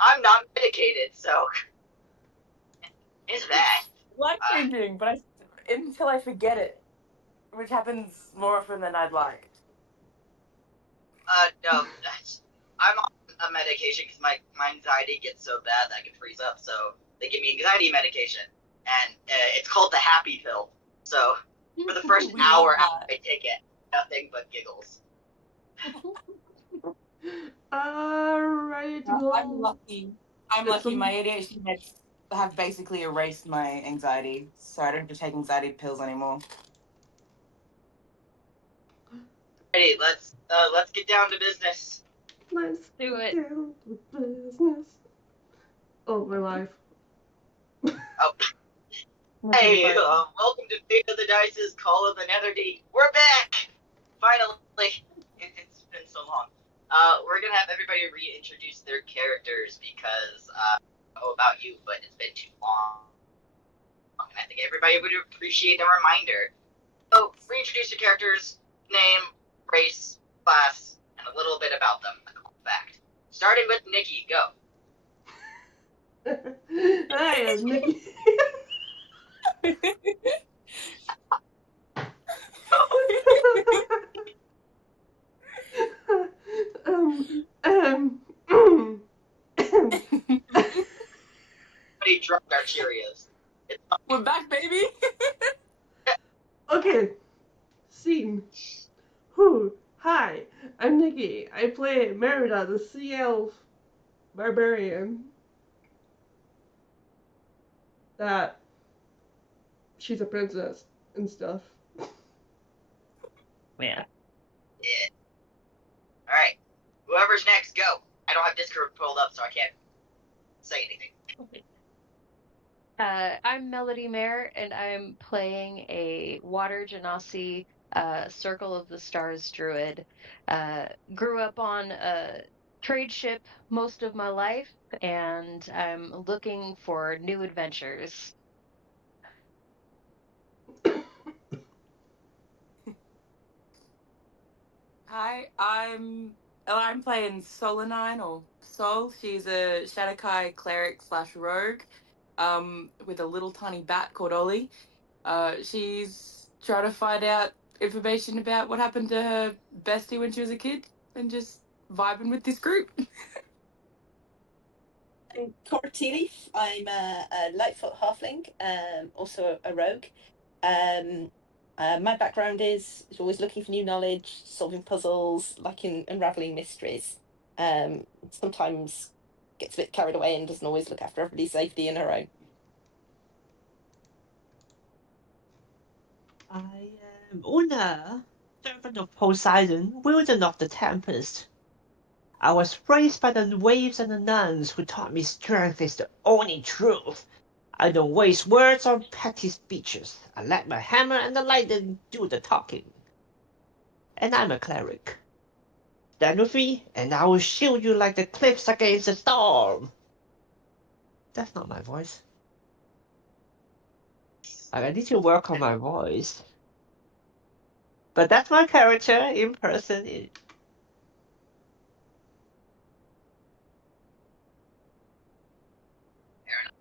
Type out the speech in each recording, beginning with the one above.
I'm not medicated, so it's that. Like drinking, but until I forget it, which happens more often than I'd like. No, I'm on a medication because my anxiety gets so bad that I can freeze up. So they give me anxiety medication, and it's called the happy pill. So for the first hour after I take it, nothing but giggles. Alright, well, I'm lucky. My ADHD meds have basically erased my anxiety, so I don't have to take anxiety pills anymore. Alrighty, let's get down to business. Let's do it. Down to business. Oh, my life. Oh. Hey, welcome to Fate of the Dice's Call of the Netherdeep. We're back! Finally! It's been so long. We're gonna have everybody reintroduce their characters because, I don't know about you, but it's been too long. And I think everybody would appreciate a reminder. So, reintroduce your characters, name, race, class, and a little bit about them. A cool fact. Starting with Nikki, go. Hi, I'm Nikki. Somebody dropped our Cheerios. We're back, baby! Okay, scene. Whew. Hi, I'm Nikki. I play Merida, the Sea Elf Barbarian. That she's a princess and stuff. Yeah. Yeah. Alright. Whoever's next, go. I don't have Discord pulled up, so I can't say anything. I'm Melody Mare, and I'm playing a Water Genasi Circle of the Stars druid. Grew up on a trade ship most of my life, and I'm looking for new adventures. Hi, I'm playing Solanine, or Sol. She's a Shadowkai cleric / rogue, with a little tiny bat called Ollie. She's trying to find out information about what happened to her bestie when she was a kid, and just vibing with this group. I'm Cora Tealeaf. I'm a Lightfoot halfling, also a rogue. My background is always looking for new knowledge, solving puzzles, liking unraveling mysteries. Sometimes gets a bit carried away and doesn't always look after everybody's safety in her own. I am Una, servant of Poseidon, wielder of the Tempest. I was raised by the waves and the nuns who taught me strength is the only truth. I don't waste words on petty speeches. I let my hammer and the lightning do the talking. And I'm a cleric. Stand with me, and I will shield you like the cliffs against the storm. That's not my voice. I need to work on my voice. But that's my character in person.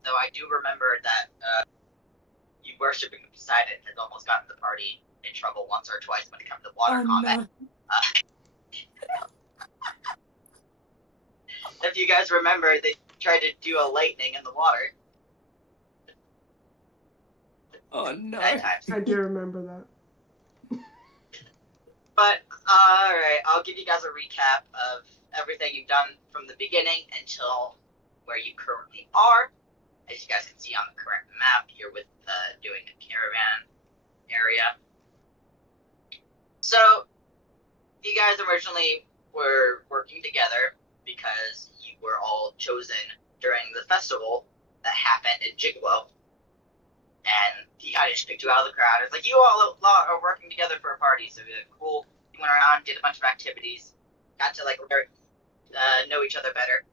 Though I do remember that you worshipping Poseidon has almost gotten the party in trouble once or twice when it comes to water combat. No. If you guys remember, they tried to do a lightning in the water. Oh no. At times. I do remember that. But, alright, I'll give you guys a recap of everything you've done from the beginning until where you currently are. As you guys can see on the current map, you're with doing a caravan area. So, you guys originally were working together because you were all chosen during the festival that happened in Jigwell. And he kind of just picked you out of the crowd. It's like, you all are working together for a party, so you're like, cool. You went around, did a bunch of activities, got to, like, know each other better.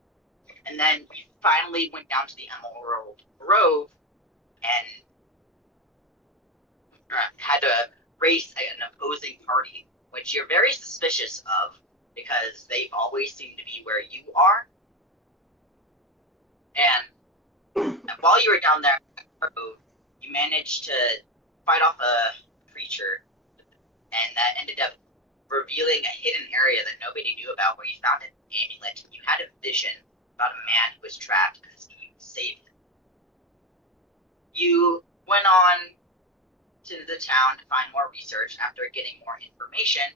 And then you finally went down to the Emerald Grove and had to race an opposing party, which you're very suspicious of because they always seem to be where you are. while you were down there, you managed to fight off a creature, and that ended up revealing a hidden area that nobody knew about where you found an amulet. You had a vision about a man who was trapped, and you saved him. You went on to the town to find more research. After getting more information,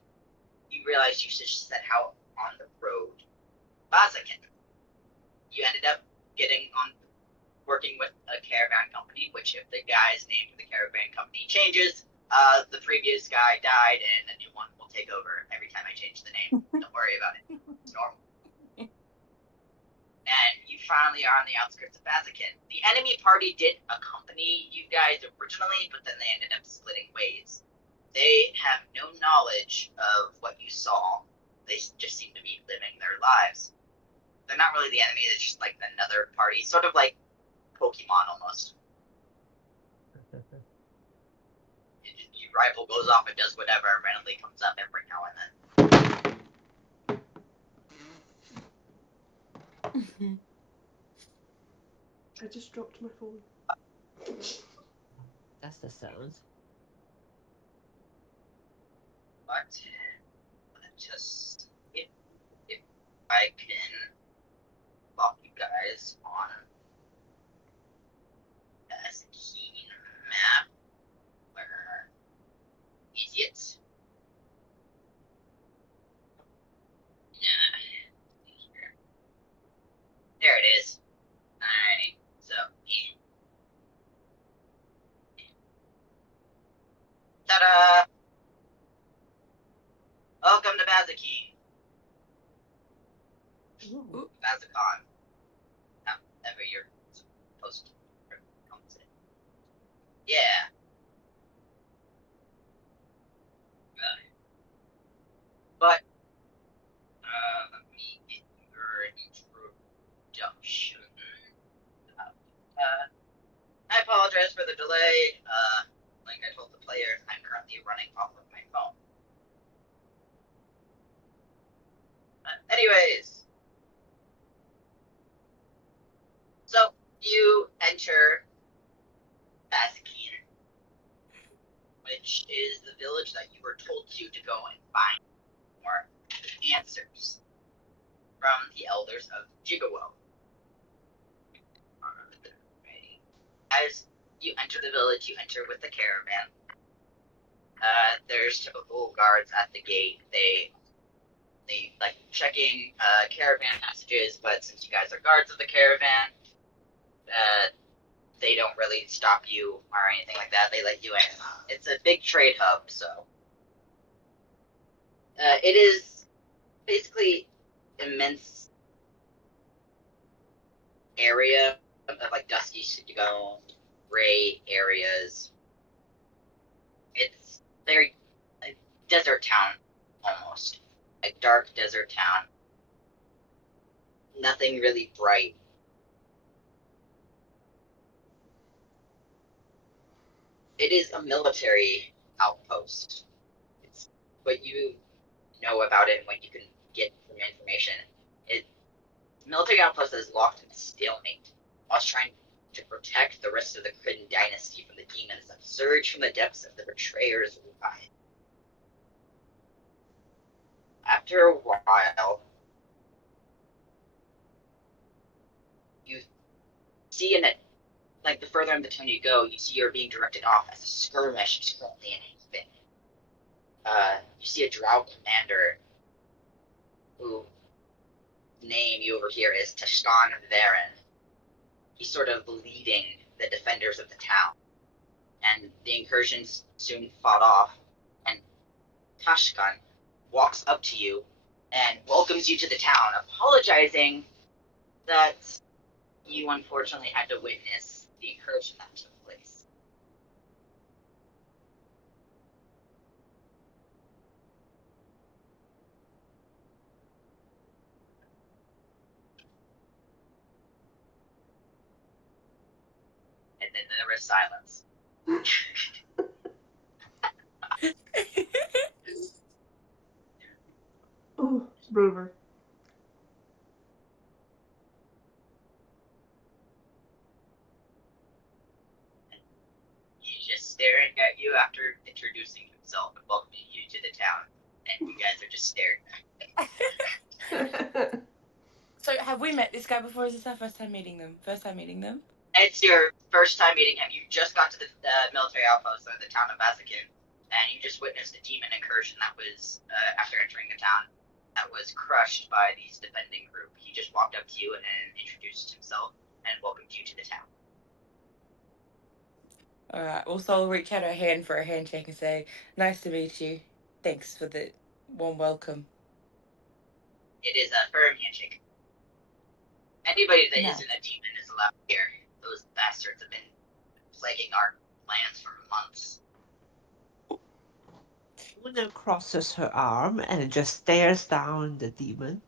you realized you should set out on the road. Bazakin. You ended up getting on working with a caravan company, which if the guy's name for the caravan company changes, the previous guy died and a new one will take over every time I change the name. Don't worry about it. It's normal. And you finally are on the outskirts of Bazakin. The enemy party did accompany you guys originally, but then they ended up splitting ways. They have no knowledge of what you saw. They just seem to be living their lives. They're not really the enemy, they're just like another party, sort of like Pokemon almost. Your rival goes off and does whatever, randomly comes up every now and then. I just dropped my phone. That's the sound. But just if I can lock you guys on a keen map where idiots. There it is. Alrighty. So ta-da! Welcome to Bazakine. Bazakon. However you're supposed to pronounce it. Yeah. But let me get your introduction. I apologize for the delay. Like I told the players, I'm currently running off of my phone. Anyways, so you enter Bazakine, which is the village that you were told to go and find more answers from the elders of Jigawo. As you enter the village, you enter with the caravan. There's typical guards at the gate. They like checking caravan passages, but since you guys are guards of the caravan, they don't really stop you or anything like that. They let you in. It's a big trade hub, so it is basically immense area of like dusty stone, gray areas. It's very a desert town almost, a dark desert town. Nothing really bright. It is a military outpost. It's what you know about it and what you can get from information. Military outpost is locked in a stalemate whilst trying to protect the rest of the Cridden dynasty from the demons that surge from the depths of the betrayer's eye. After a while, you see in it, like the further in the town you go, you see you're being directed off as a skirmish is currently in haven. You see a drow commander who name you over here is Tashkan Varen. He's sort of leading the defenders of the town. And the incursions soon fought off, and Tashkan walks up to you and welcomes you to the town, apologizing that you unfortunately had to witness the incursion that took place. And then there is silence. Oh, Rover. at you after introducing himself and welcoming you to the town, and you guys are just staring back. So have we met this guy before? Is this our first time meeting them? It's your first time meeting him. You just got to the military outpost of the town of Basakin, and you just witnessed a demon incursion that was, after entering the town, that was crushed by these defending group. He just walked up to you and introduced himself and welcomed you to the town. Alright, we'll Sol reach out her hand for a handshake and say, nice to meet you. Thanks for the warm welcome. It is a firm handshake. Anybody that Nice. isn't a demon is allowed here. Those bastards have been plaguing our lands for months. Una crosses her arm and just stares down the demon.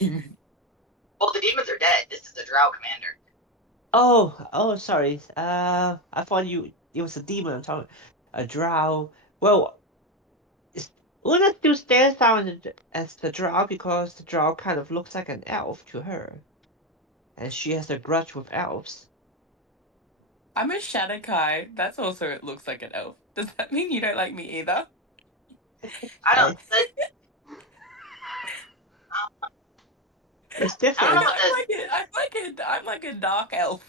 Well, the demons are dead. This is the Drow commander. Oh, sorry. I thought it was a demon. I'm talking a drow. Well, Una still stares down as the drow because the drow kind of looks like an elf to her, and she has a grudge with elves. I'm a Shadakai. That's also it looks like an elf. Does that mean you don't like me either? I don't. It's I don't different. know. I'm like a dark elf.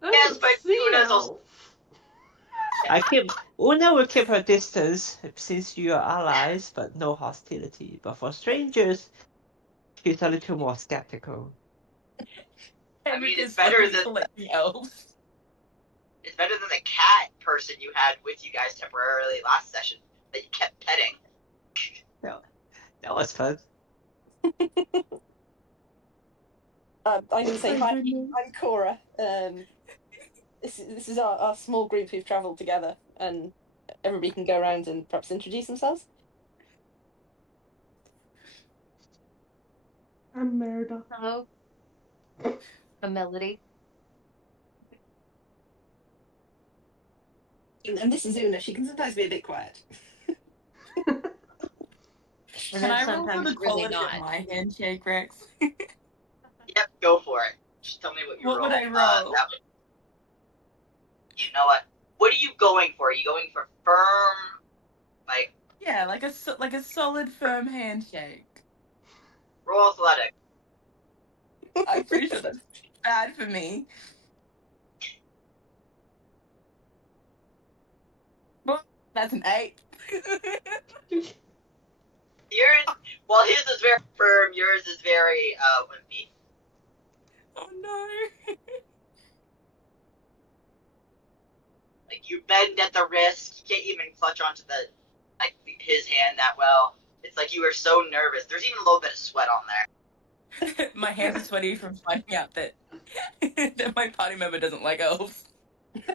Yes, but Una's also. Una will keep her distance since you are allies, but no hostility. But for strangers, she's a little more skeptical. I mean, it's better than the elves. It's better than the cat person you had with you guys temporarily last session that you kept petting. That was fun. I'm going to say hi. I'm Cora. This is our small group who've travelled together, and everybody can go around and perhaps introduce themselves. I'm Merida. Hello. I'm Melody. And this is Una. She can sometimes be a bit quiet. And Can then I roll for sometimes the really quality not. of my handshake, Rex? Yep, go for it. Just tell me what you roll. What would I roll? You know what? What are you going for? Are you going for firm? Like. Yeah, like a solid, firm handshake. Roll athletic. I'm pretty sure that's bad for me. Well, that's an 8. Well, his is very firm. Yours is very wimpy. Oh no. Like you bend at the wrist. You can't even clutch onto his hand that well. It's like you were so nervous. There's even a little bit of sweat on there. My hands are sweaty from finding out that that my party member doesn't like elves. You've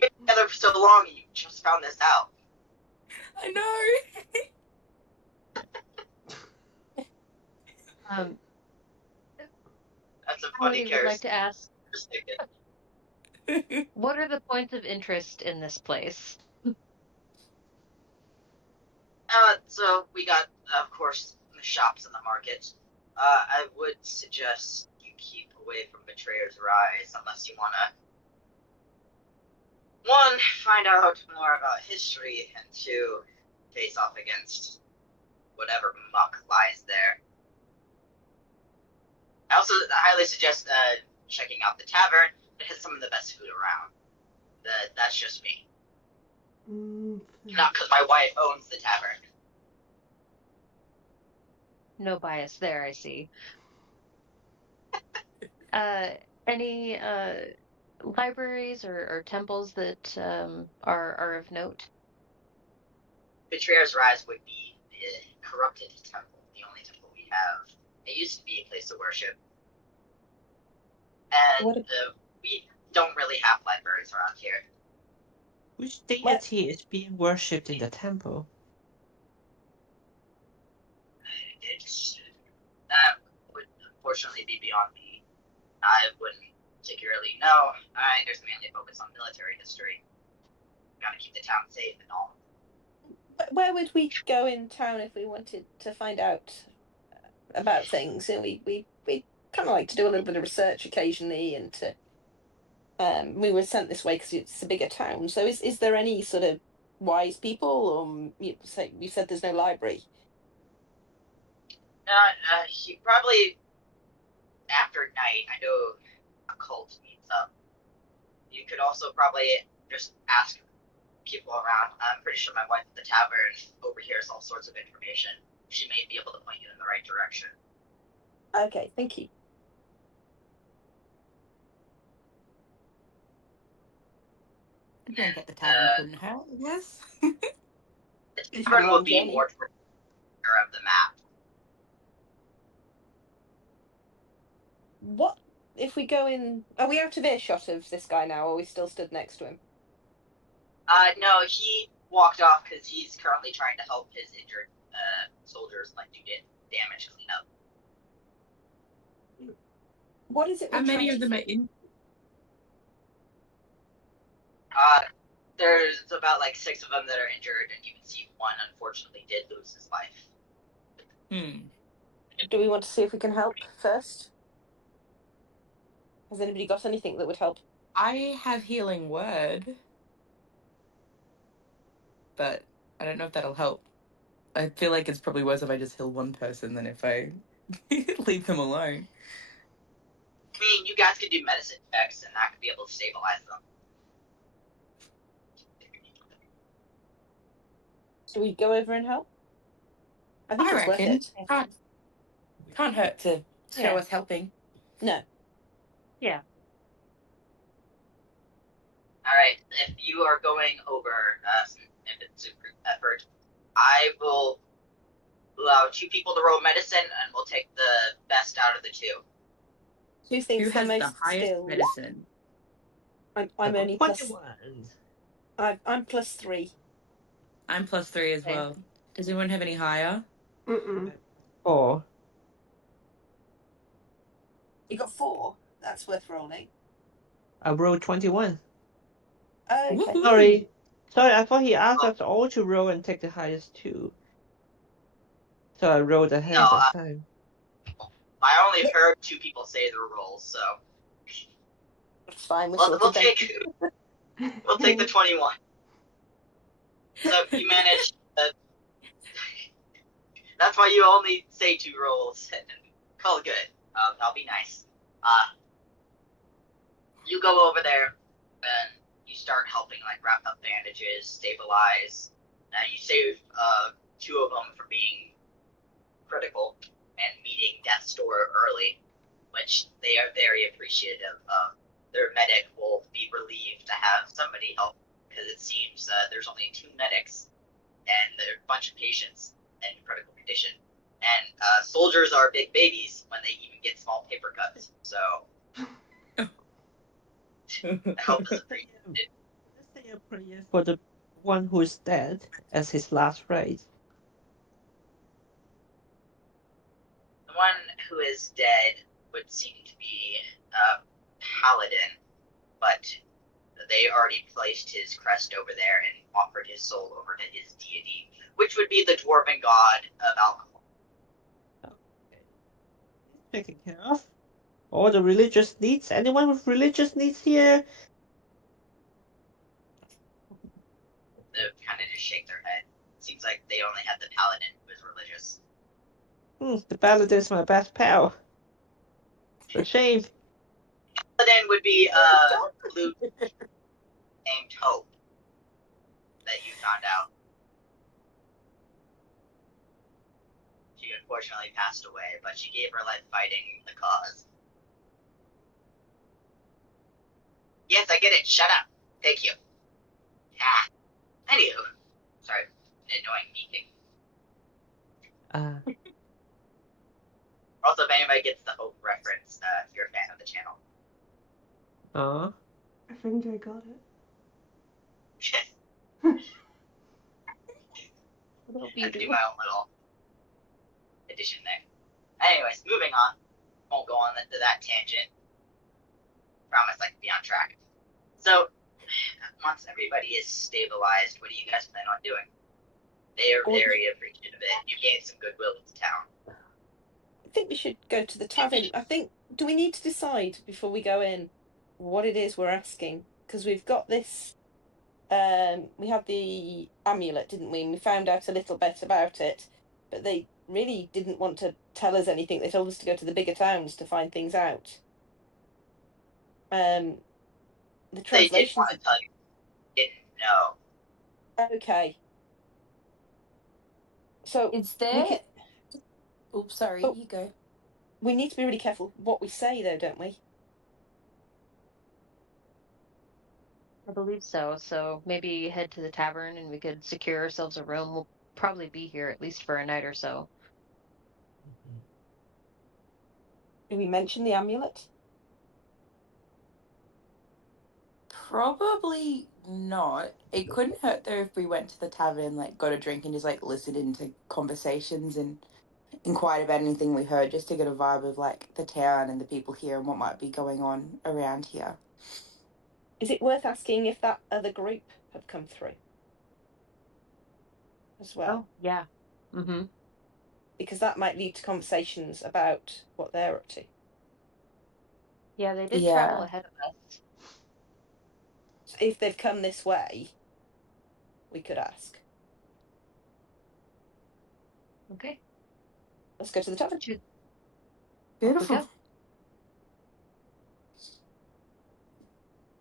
been together for so long, and you just found this out. I know. That's a funny I would like to ask, characteristic. what are the points of interest in this place? So we got, of course, the shops and the market. I would suggest you keep away from Betrayer's Rise unless you want to, one, find out more about history, and two, face off against whatever muck lies there. I also highly suggest checking out the tavern. It has some of the best food around. That's just me. Not because my wife owns the tavern. No bias there, I see. Any libraries or temples that are of note? Betrayer's Rise would be the corrupted temple, the only temple we have. It used to be a place of worship. And we don't really have libraries around here. Which deity is being worshipped in the temple? That would unfortunately be beyond me. I wouldn't particularly know. I just mainly focus on military history. Gotta keep the town safe and all. But where would we go in town if we wanted to find out about things? And we kind of like to do a little bit of research occasionally and to We were sent this way because it's a bigger town. So is there any sort of wise people, or you said there's no library? He probably after night. I know a cult meets up. You could also probably just ask people around. I'm pretty sure my wife at the tavern overhears all sorts of information. She may be able to point you in the right direction. Okay, thank you. A drink at the tavern couldn't hurt, I guess. The tavern will be more toward the center of the map. What if we go in? Are we out of earshot of this guy now, or are we still stood next to him? No, he walked off because he's currently trying to help his injured soldiers, like do damage cleanup. What is it? How many of them are in? There's about like 6 of them that are injured, and you can see one unfortunately did lose his life. Do we want to see if we can help first? Has anybody got anything that would help? I have healing word, but I don't know if that'll help. I feel like it's probably worse if I just heal one person than if I leave them alone. I mean, you guys could do medicine checks, and that could be able to stabilize them. Should we go over and help? I think it's reckon. worth it. Can't hurt to show us helping. No. Yeah. All right, if you are going over, if it's a group effort, I will allow 2 people to roll medicine, and we'll take the best out of the 2. Who thinks Who has the the most highest skilled? medicine? I'm only plus. 21. I'm +3. I'm +3 as well. Does anyone have any higher? 4. You got 4. That's worth rolling. I rolled 21. Okay. Woo-hoo. Sorry, I thought he asked us all to roll and take the highest 2. So I rolled ahead that time. I only heard 2 people say their rolls, so It's fine. we'll take the 21. So you managed. That's why you only say 2 rolls and call it good. I'll be nice. You go over there and you start helping, like wrap up bandages, stabilize. You save 2 of them from being critical and meeting death's door early, which they are very appreciative of. Their medic will be relieved to have somebody help, because it seems there's only 2 medics and there are a bunch of patients in critical condition. And soldiers are big babies when they even get small paper cuts, so help is appreciated. Let's say a prayer for the one who's dead as his last rite. The one who is dead would seem to be a paladin, but they already placed his crest over there and offered his soul over to his deity, which would be the dwarven god of alcohol. Okay. Taken care of. All the religious needs. Anyone with religious needs here? They kind of just shake their head. Seems like they only had the paladin who was religious. The paladin's my best pal. It's a shame. Paladin would be a blue named Hope that you found out. She unfortunately passed away, but she gave her life fighting the cause. Yes, I get it. Shut up. Thank you. Anywho. Sorry. Annoying meeting. Also, if anybody gets the Hope reference, if you're a fan of the channel. I think I got it. What I have to do my own little addition there. Anyways, moving on. Won't go on to that tangent. Promise I can be on track. So, once everybody is stabilized, what do you guys plan on doing? They are very appreciative of it. You gained some goodwill with the town. I think we should go to the tavern. Do we need to decide before we go in what it is we're asking, because we've got this. We had the amulet, didn't we? And we found out a little bit about it, but they really didn't want to tell us anything. They told us to go to the bigger towns to find things out. The They did translations. want to tell you. Didn't know. Okay. So Is there? Oops, sorry. Oh. You go. we need to be really careful what we say, though, don't we? I believe so. So maybe head to the tavern and we could secure ourselves a room. We'll probably be here at least for a night or so. Do we mention the amulet? Probably not. It couldn't hurt though if we went to the tavern, like got a drink and just like listened into conversations and inquired about anything we heard, just to get a vibe of like the town and the people here and what might be going on around here. Is it worth asking if that other group have come through as well? Oh, yeah. Mm-hmm. Because that might lead to conversations about what they're up to. Yeah, they did Yeah. travel ahead of us. So if they've come this way, we could ask. Okay. Let's go to the tavern. Beautiful. Off we go.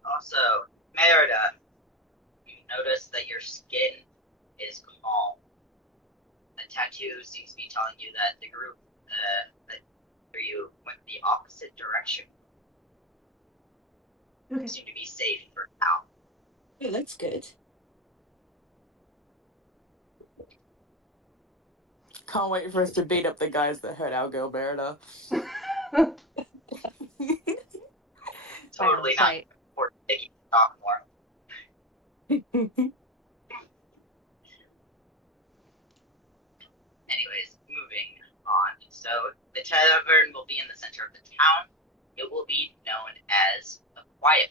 Also, Merida, you notice that your skin is calm. The tattoo seems to be telling you that the group that for you went the opposite direction. Okay. You seem to be safe for now. Oh, that's good. Can't wait for us to beat up the guys that hurt our girl Merida. Totally not for taking to talk more. Anyways, moving on. So the tavern will be in the center of the town. It will be known as the Quiet.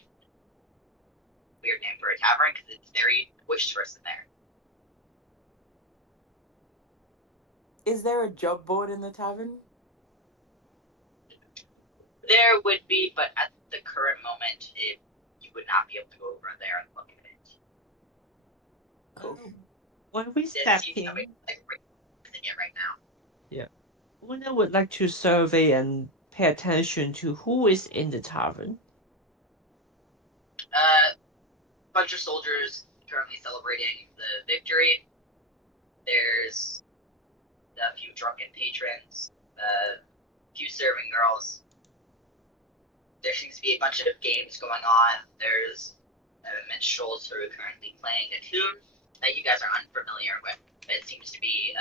Weird name for a tavern because it's very boisterous in there. Is there a job board in the tavern? There would be, but at the current moment, you would not be able to go over there and look at it. Cool. When we It step seems in, like it right now. yeah, Una would like to survey and pay attention to who is in the tavern. Bunch of soldiers currently celebrating the victory. There's a few drunken patrons, a few serving girls. There seems to be a bunch of games going on. There's minstrels who are currently playing a tune that you guys are unfamiliar with. It seems to be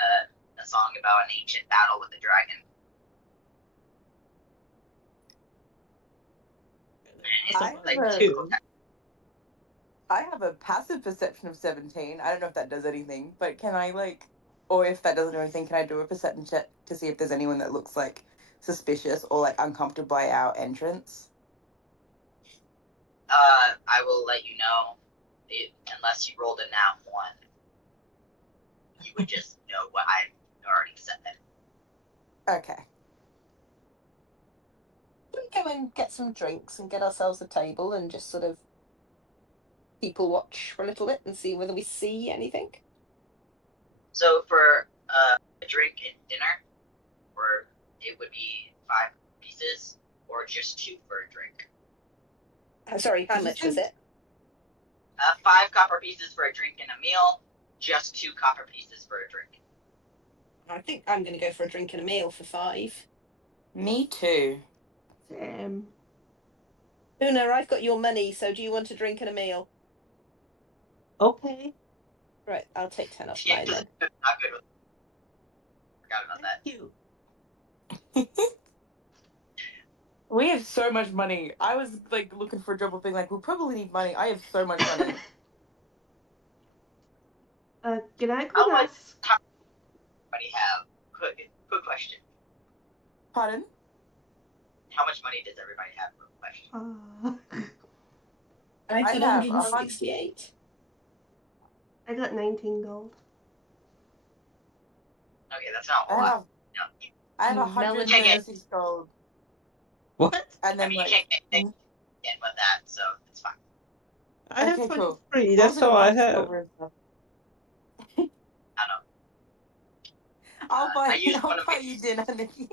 a song about an ancient battle with a dragon. I have a passive perception of 17. I don't know if that does anything, but can I or if that doesn't do anything, can I do a perception check to see if there's anyone that looks like suspicious or like uncomfortable by our entrance? I will let you know, unless you rolled a nat 1. You would just know what I already said. Okay. We go and get some drinks and get ourselves a table and just sort of people watch for a little bit and see whether we see anything. So for a drink and dinner, or it would be 5 pieces, or just 2 for a drink. Sorry, how much was it? 5 copper pieces for a drink and a meal, just 2 copper pieces for a drink. I think I'm going to go for a drink and a meal for 5. Me too. Una, I've got your money, so do you want a drink and a meal? Okay. Right, I'll take 10 off Yeah, mine then. not good with it. Forgot about that. Thank you. We have so much money. I was looking for a job of being we probably need money. I have so much money. Can I How much ask? money have? Quick question. Pardon? How much money does everybody have? Quick question. I've got have 168. I got 19 gold. Okay, that's not a lot. I have You 136 gold. What? And then you can't get in with that, so it's fine. I have Okay, cool. 23, As long that's as it all I involves have. silver and stuff. I don't know. I'll I use I'll one of buy my. you dinner, Nikki.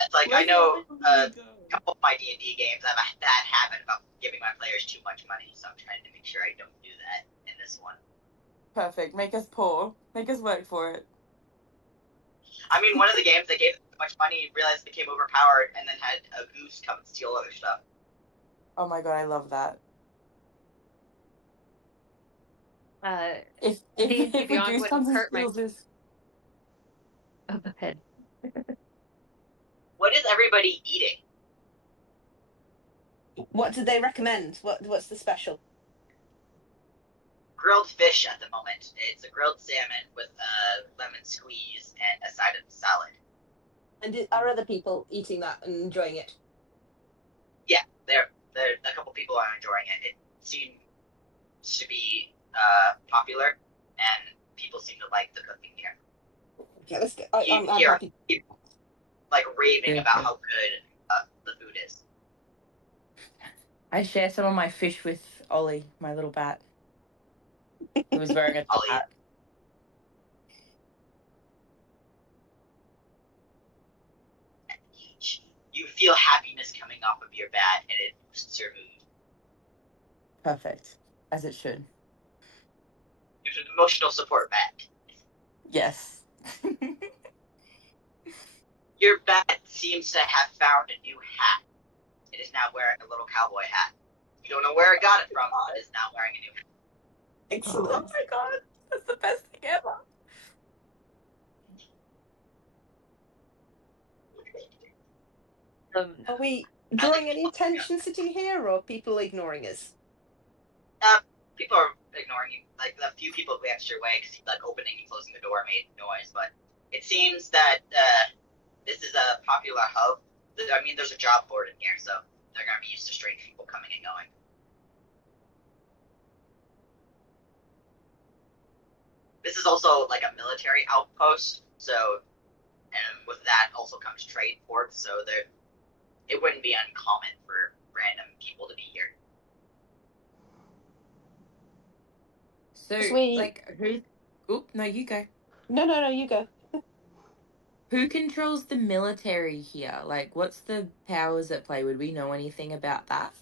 It's like I Where's know everybody a go? couple of my D&D games have a bad habit about giving my players too much money, so I'm trying to make sure I don't do that in this one. Perfect. Make us poor. Make us work for it. I mean, one of the games they gave too much money, realized it became overpowered, and then had a goose come and steal other stuff. Oh my god, I love that. If D&D the Beyond goose wouldn't comes and hurt my. steals this. Oh, go ahead. What is everybody eating? What did they recommend? What's the special? Grilled fish at the moment. It's a grilled salmon with a lemon squeeze and a side of salad. And are other people eating that and enjoying it? Yeah, there a couple people are enjoying it. It seems to be popular, and people seem to like the cooking here. Okay, let's go. You I'm hear happy. people like raving Yeah. about how good the food is. I share some of my fish with Ollie, my little bat, who was wearing a top Ollie. hat. You feel happiness coming off of your bat, and it boosts your mood. Perfect. As it should. There's an emotional support bat. Yes. Your bat seems to have found a new hat. It is now wearing a little cowboy hat. You don't know where it got it from, but it's now wearing a new hat. Excellent. Oh my god, that's the best thing ever. Are we drawing any attention sitting here, or are people ignoring us? People are ignoring you. Like, the few people who extra way, because like opening and closing the door made noise, but it seems that this is a popular hub. I mean, there's a job board in here, so they're going to be used to strange people coming and going. This is also like a military outpost, so, and with that also comes trade ports, so it wouldn't be uncommon for random people to be here. So, Sweet. like, who? Oop, no, you go. No, you go. Who controls the military here? Like, what's the powers at play? Would we know anything about that?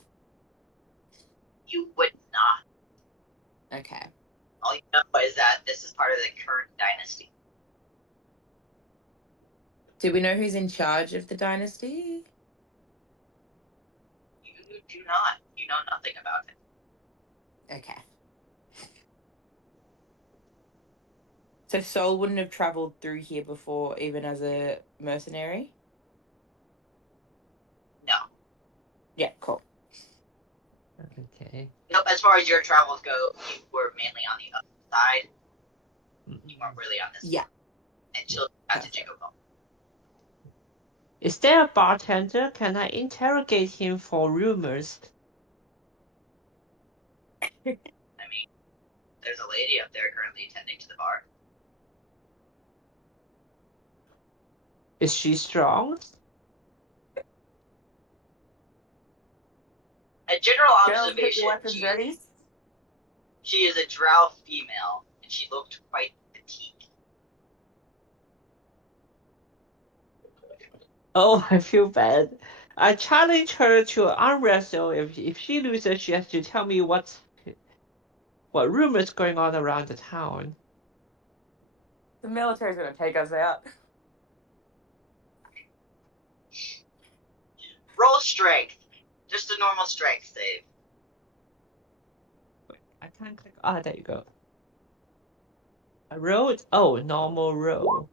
You would not. Okay. All you know is that this is part of the current dynasty. Do we know who's in charge of the dynasty? You do not. You know nothing about it. Okay. So Sol wouldn't have traveled through here before, even as a mercenary? No. Yeah, cool. Okay. Nope, as far as your travels go, you were mainly on the other side. You weren't really on this Yeah. until you got to Jigabone. Is there a bartender? Can I interrogate him for rumors? I mean, there's a lady up there currently attending to the bar. Is she strong? A general Girls, get observation, your weapons ready. she is a drow female, and she looked quite petite. Oh, I feel bad. I challenge her to arm wrestle. If she loses, she has to tell me what rumors going on around the town. The military's gonna take us out. Roll strength. Just a normal strength save. Wait, I can't click. Ah, there you go. I rolled. Oh, normal roll.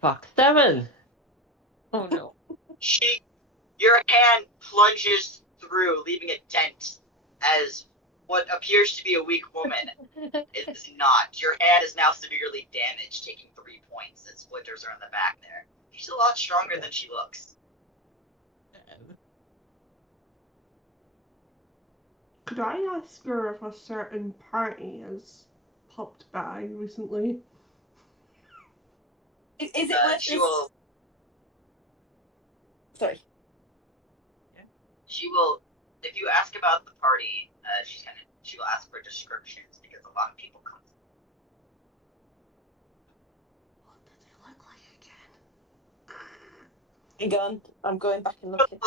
Fuck, 7. Oh no. Your hand plunges through, leaving a dent, as what appears to be a weak woman is not. Your hand is now severely damaged, taking 3 points, as splinters are in the back there. She's a lot stronger than she looks. Could I ask her if a certain party has popped by recently? Is it worth She this? will. Sorry. She will, if you ask about the party, she will ask for descriptions because a lot of people come. What do they look like again? Hang on, I'm going back and looking.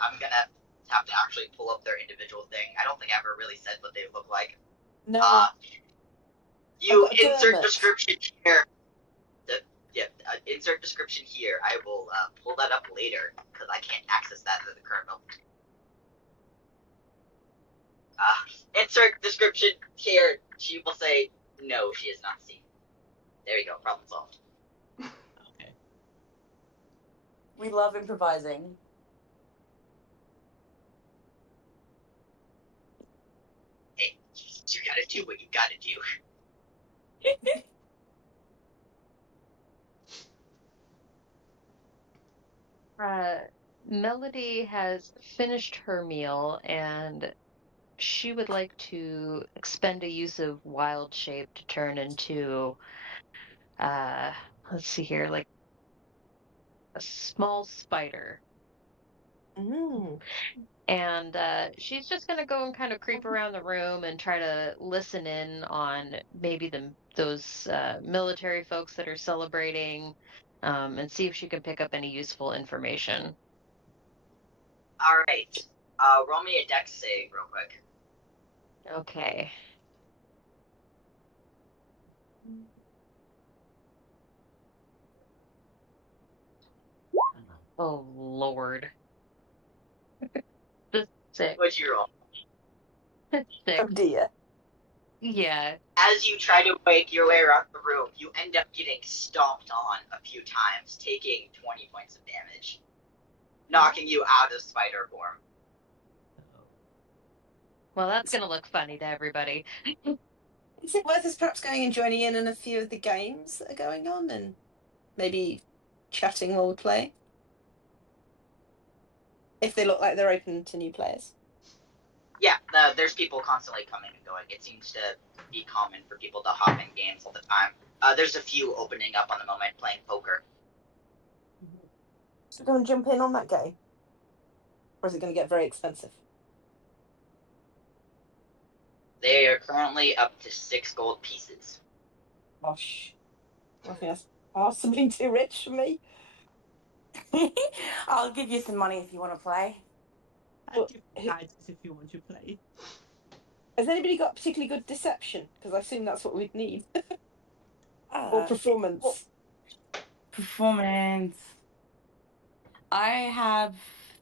I'm gonna have to actually pull up their individual thing. I don't think I ever really said what they look like. No. You I've got a insert Dermot. description here. Insert description here. I will pull that up later because I can't access that at the current moment. Insert description here. She will say, no, she has not seen. There you go. Problem solved. Okay. We love improvising. Hey, you gotta do what you gotta do. Melody has finished her meal and she would like to expend a use of wild shape to turn into, let's see here, like a small spider. Mm. And she's just going to go and kind of creep around the room and try to listen in on maybe those military folks that are celebrating, and see if she can pick up any useful information. All right. Roll me a dex save real quick. Okay. Oh, Lord. The 6. What'd you roll? 6. Oh dear. Yeah. As you try to make your way around the room, you end up getting stomped on a few times, taking 20 points of damage, knocking you out of spider form. Well, that's going to look funny to everybody. Is it worth us perhaps going and joining in on a few of the games that are going on and maybe chatting while we play? If they look like they're open to new players. Yeah, there's people constantly coming and going. It seems to be common for people to hop in games all the time. There's a few opening up on the moment playing poker. So go and jump in on that game? Or is it going to get very expensive? They are currently up to 6 gold pieces. Gosh. I think that's possibly too rich for me. I'll give you some money if you want to play. I'll give you guidance if you want to play. Has anybody got particularly good deception? Because I assume that's what we'd need. Or performance. Performance. I have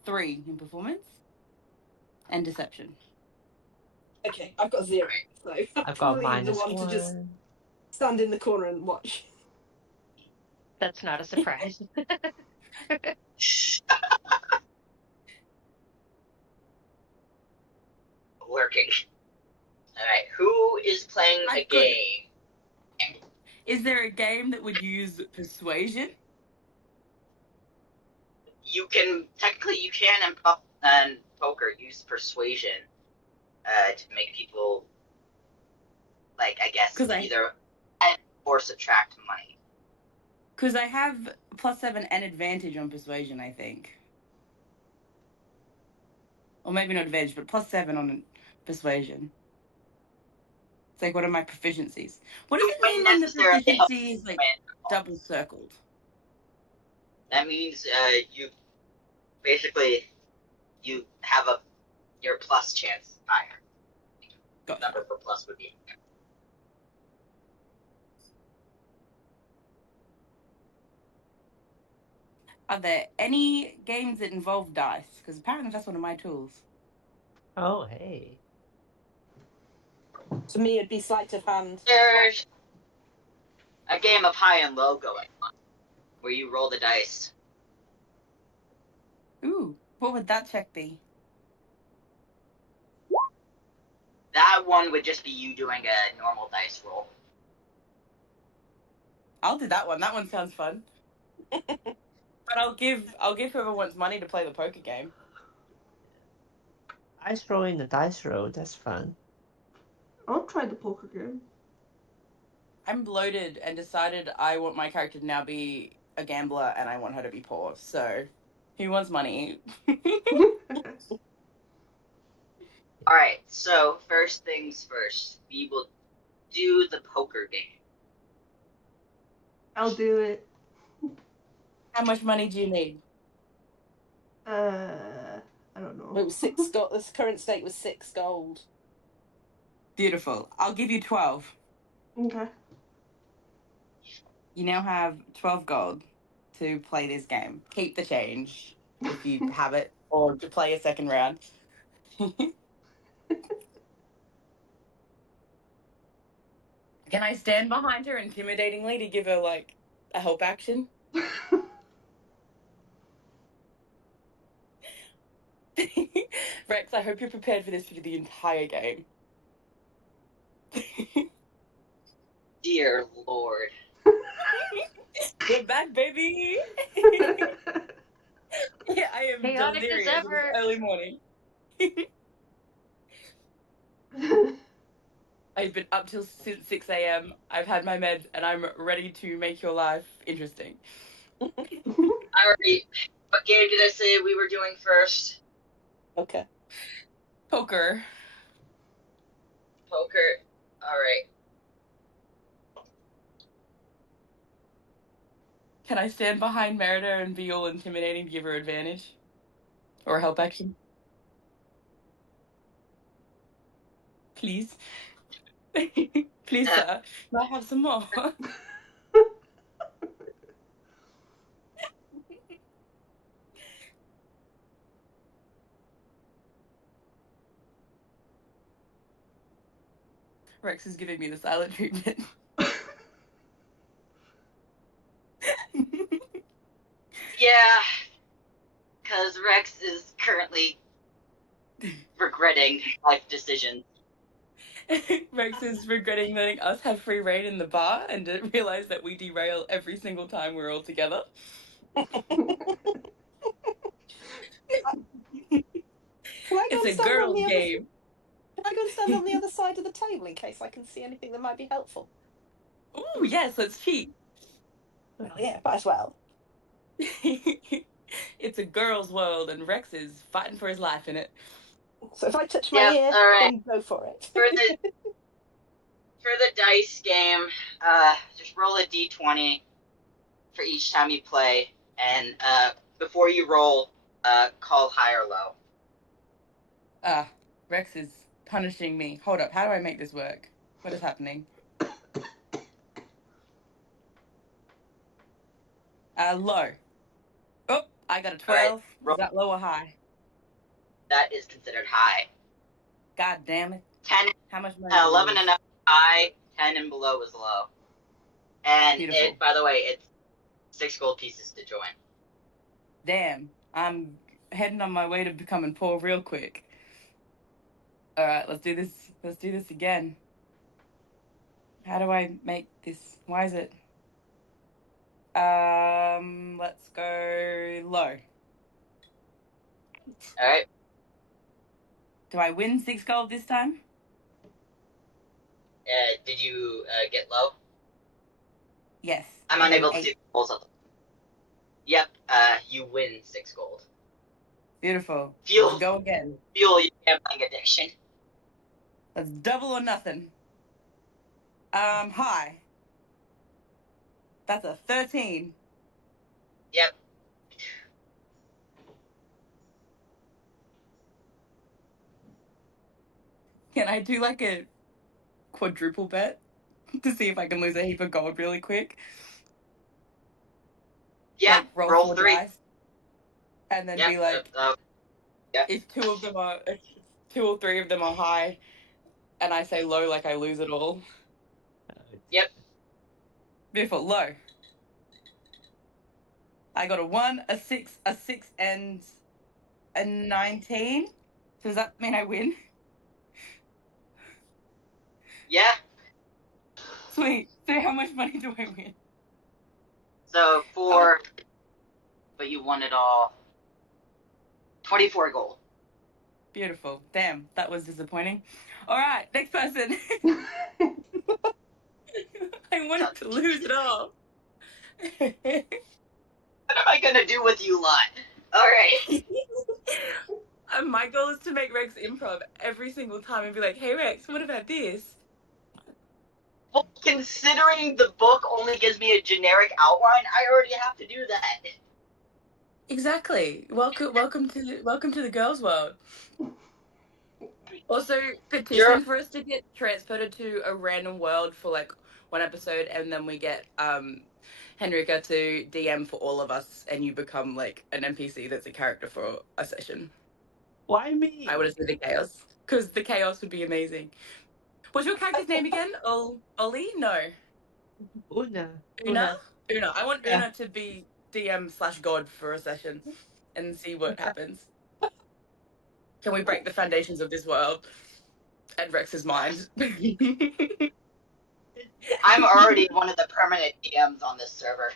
3 in performance and deception. Okay, I've got 0, so I'm I've got probably the one to just stand in the corner and watch. That's not a surprise. Lurking. Alright, who is playing a game? Is there a game that would use persuasion? Technically you can in poker use persuasion to make people, like, I guess, either add or subtract money. Because I have +7 and advantage on persuasion, I think. Or maybe not advantage, but +7 on persuasion. It's like one of my proficiencies. What does it mean when the proficiency is like double circled? That means you basically have your plus chance higher. Gotcha. Number for plus would be. Are there any games that involve dice? Because apparently that's one of my tools. Oh, hey. To me, it'd be sleight of hand. There's a game of high and low going on, where you roll the dice. Ooh, what would that check be? That one would just be you doing a normal dice roll. I'll do that one. That one sounds fun. But I'll give whoever wants money to play the poker game. Dice roll in the dice roll, that's fun. I'll try the poker game. I'm bloated and decided I want my character to now be a gambler and I want her to be poor. So, who wants money? All right. So first things first, we will do the poker game. I'll do it. How much money do you need? I don't know. It was 6 gold. This current stake was 6 gold. Beautiful. I'll give you 12. Okay. You now have 12 gold to play this game. Keep the change if you have it, or to play a second round. Can I stand behind her intimidatingly to give her, like, a help action? Rex, I hope you're prepared for this for the entire game. Dear Lord. We're back, baby! Yeah, I am Chaotic as delirious. ever. It's early morning. I've been up till 6 a.m. I've had my meds, and I'm ready to make your life interesting. I already. What game did I say we were doing first? Okay. Poker. Poker. All right. Can I stand behind Merida and be all intimidating to give her advantage? Or help action? Please. Please, sir. May I have some more? Rex is giving me the silent treatment. Yeah, because Rex is currently regretting life decisions. Rex is regretting letting us have free reign in the bar and to realize that we derail every single time we're all together. Can I go It's and a stand on girl's the other? game. Can I go and stand on the other side of the table in case I can see anything that might be helpful? Ooh, yes, let's cheat. Well, yeah, might as well. It's a girl's world, and Rex is fighting for his life in it. So if I touch my Yep, ear, all right. then go for it. For the dice game, just roll a d20 for each time you play, and before you roll, call high or low. Rex is punishing me. Hold up, how do I make this work? What is happening? Low. Oh, I got a 12. Right, Is that low or high? that is considered high. God damn it. 10, How much money? 11 and up high, 10 and below is low. And Beautiful. by the way, it's 6 gold pieces to join. Damn, I'm heading on my way to becoming poor real quick. All right, let's do this. Let's do this again. How do I make this? Why is it? Let's go low. All right. Do I win 6 gold this time? Did you get low? Yes. I'm I got unable an to see 8. the rolls. Yep. You win 6 gold. Beautiful. Fuel. Let's go again. Fuel your gambling addiction. Let's double or nothing. High. That's a 13. Yep. Can I do like a quadruple bet to see if I can lose a heap of gold really quick? Yeah. Like roll 4 3. dice and then Yep. be like, Yep. if 2 or 3 of them are high and I say low, like I lose it all. Yep. Beautiful. Low. I got a 1, a 6, and a 19. So does that mean I win? Yeah. Sweet. So how much money do I win? So 4, but you won it all. 24 gold. Beautiful. Damn, that was disappointing. All right, next person. I wanted to lose it all. What am I gonna do with you lot? Alright. My goal is to make Rex improv every single time and be like, hey Rex, what about this? Well, considering the book only gives me a generic outline, I already have to do that. Exactly. Welcome to the girls' world. Also, petition You're- for us to get transported to a random world for like one episode, and then we get Henrika to DM for all of us, and you become like an NPC that's a character for a session. Why me? I would have said the chaos, because the chaos would be amazing. What's your character's name again? Ollie? No. Una. Una? I want Yeah. Una to be DM/God for a session and see what happens. Can we break the foundations of this world and Rex's mind? I'm already one of the permanent DMs on this server.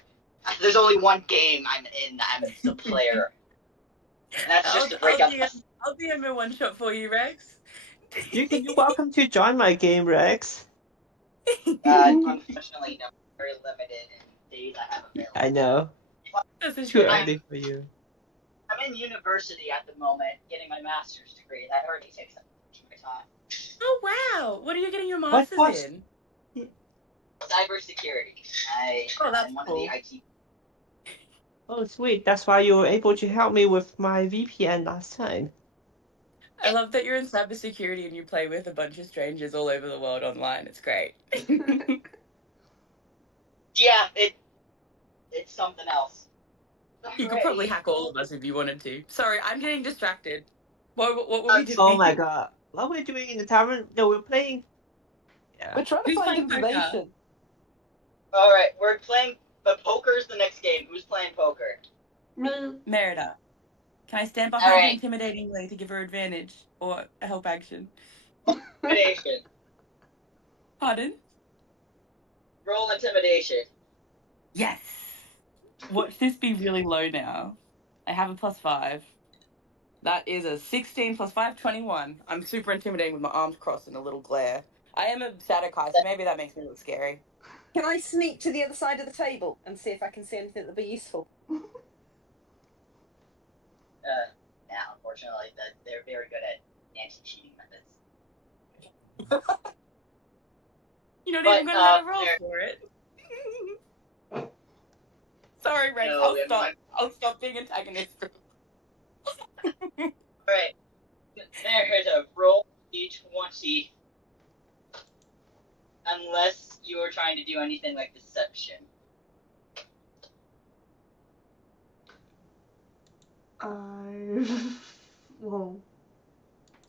There's only one game I'm in. I'm the player. And that's just to break up. I'll DM a one shot for you, Rex. You're welcome to join my game, Rex. Unfortunately, no, very limited in days I have available. I know. This is Too true. early for you. I'm in university at the moment, getting my master's degree. That already takes up much of my time. Oh wow! What are you getting your master's in? Cybersecurity. That's I'm one cool. of the IT. Oh, sweet. That's why you were able to help me with my VPN last time. I love that you're in cybersecurity and you play with a bunch of strangers all over the world online. It's great. Yeah, it's something else. You could probably hack all of us if you wanted to. Sorry, I'm getting distracted. What were we doing? Oh my god. What are we doing in the tavern? No, we're playing. Yeah. We're trying to Who's find playing poker? information. Alright, we're playing. But poker's the next game. Who's playing poker? Me. Merida. Can I stand behind Alright. her intimidatingly to give her advantage or a help action? Intimidation. Pardon? Roll intimidation. Yes. Watch this be really low now. I have a +5. That is a 16 + 5, 21. I'm super intimidating with my arms crossed and a little glare. I am a Shadowkai, so maybe that makes me look scary. Can I sneak to the other side of the table and see if I can see anything that'll be useful? Now, unfortunately, they're very good at anti-cheating methods. You're not But, even going to have a roll there- for it. Sorry, Rex. No, I'll stop being antagonistic. Alright. There's a roll d20. Unless you are trying to do anything like deception. Well,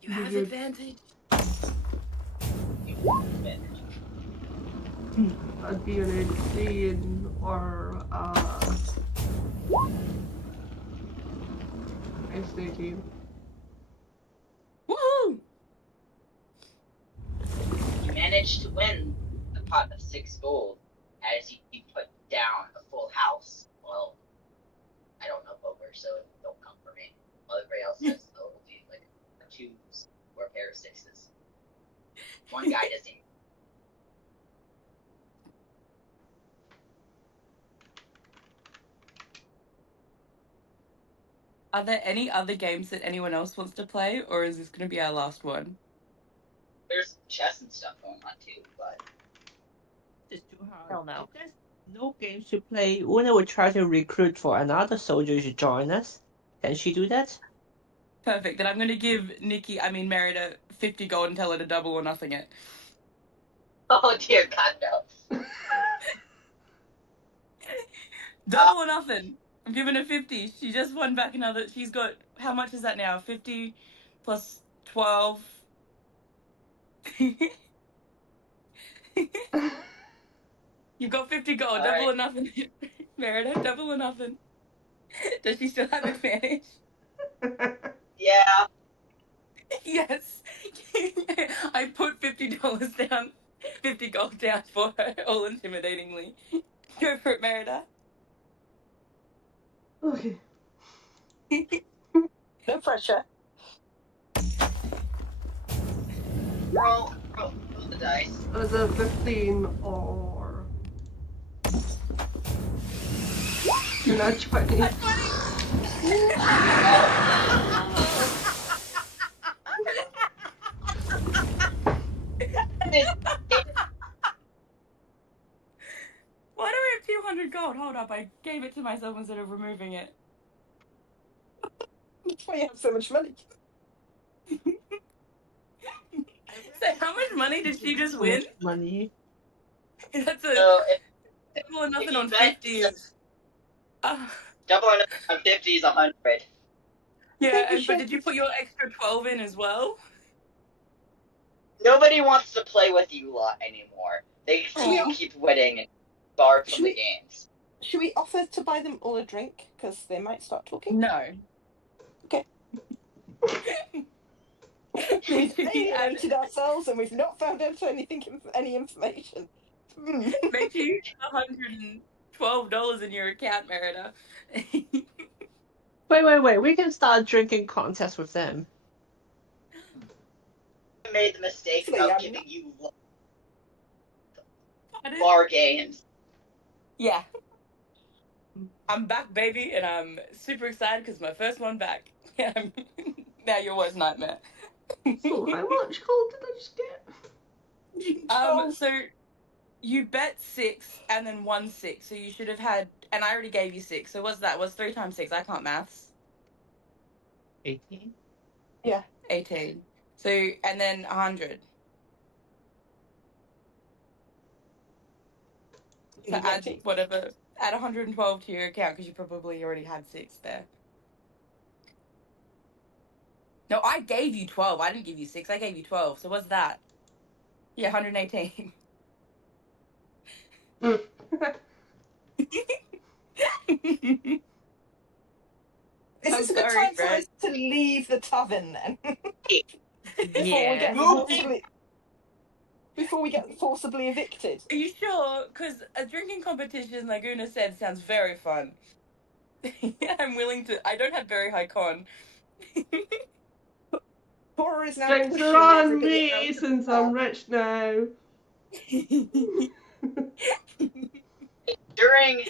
You have Weird. advantage. You have advantage. I'd be an 18 or it's 18. Woohoo! You manage to win a pot of 6 gold as you put down a full house. Well, I don't know poker, so don't come for me. Well, everybody else says, oh, we'll do like a 2s or a pair of 6s. One guy doesn't. Are there any other games that anyone else wants to play, or is this going to be our last one? There's chess and stuff going on too, but It's too hard. Hell no. If there's no games to play, Una will try to recruit for another soldier to join us. Can she do that? Perfect. Then I'm going to give Merida 50 gold and tell her to double or nothing it. oh dear God, no. Double or nothing. I'm giving her 50. She just won back another. She's got, how much is that now? 50 plus 12. You've got 50 gold. All double right. or nothing. Merida, double or nothing. Does she still have advantage? Yeah. Yes. I put $50 down, 50 gold down for her, all intimidatingly. Go for it, Merida. Okay. No pressure. Roll the dice. Is it 15 or 9? not 20. Why do I have 200 gold? Hold up, I gave it to myself instead of removing it. That's why you have so much money. So how much money did she just So win? much money. That's a So double or nothing you on bet 50 is... double or nothing on 50 is 100. yeah, we but did you should- put your extra 12 in as well? Nobody wants to play with you lot anymore. They see you Aw. keep winning and barred from Should the we- games. Should we offer to buy them all a drink? Because they might start talking. No. Okay. We've alienated ourselves and we've not found out any information. Make you $112 in your account, Merida. Wait. We can start a drinking contest with them. I made the mistake Actually, of I'm giving you Pardon? bar games. Yeah. I'm back, baby, and I'm super excited because my first one back. Now your worst nightmare. So how much gold did I just get? So you bet 6 and then won 6, so you should have had, and I already gave you 6. So what's that? What's 3 times 6? I can't maths. 18. 18. So and then 100. So add whatever. Add 112 to your account because you probably already had 6 there. No, I gave you 12. I didn't give you 6. I gave you 12. So what's that? Yeah, 118. Is this a good time for us to leave the tavern then? Before we get forcibly evicted. Are you sure? Because a drinking competition, like Una said, sounds very fun. I'm willing to. I don't have very high con. Cora is now Drinks pushing are on everybody out me of the since bar. I'm rich now. During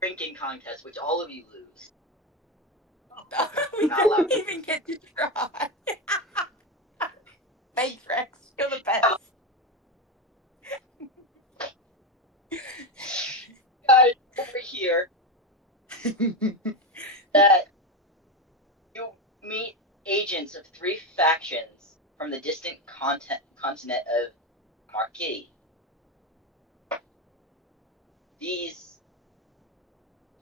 drinking contest, which all of you lose. We Not allowed. didn't even get to try. Thanks, Rex. You're the best. Guys, over here, that you meet agents of 3 factions from the distant continent of Marquis. These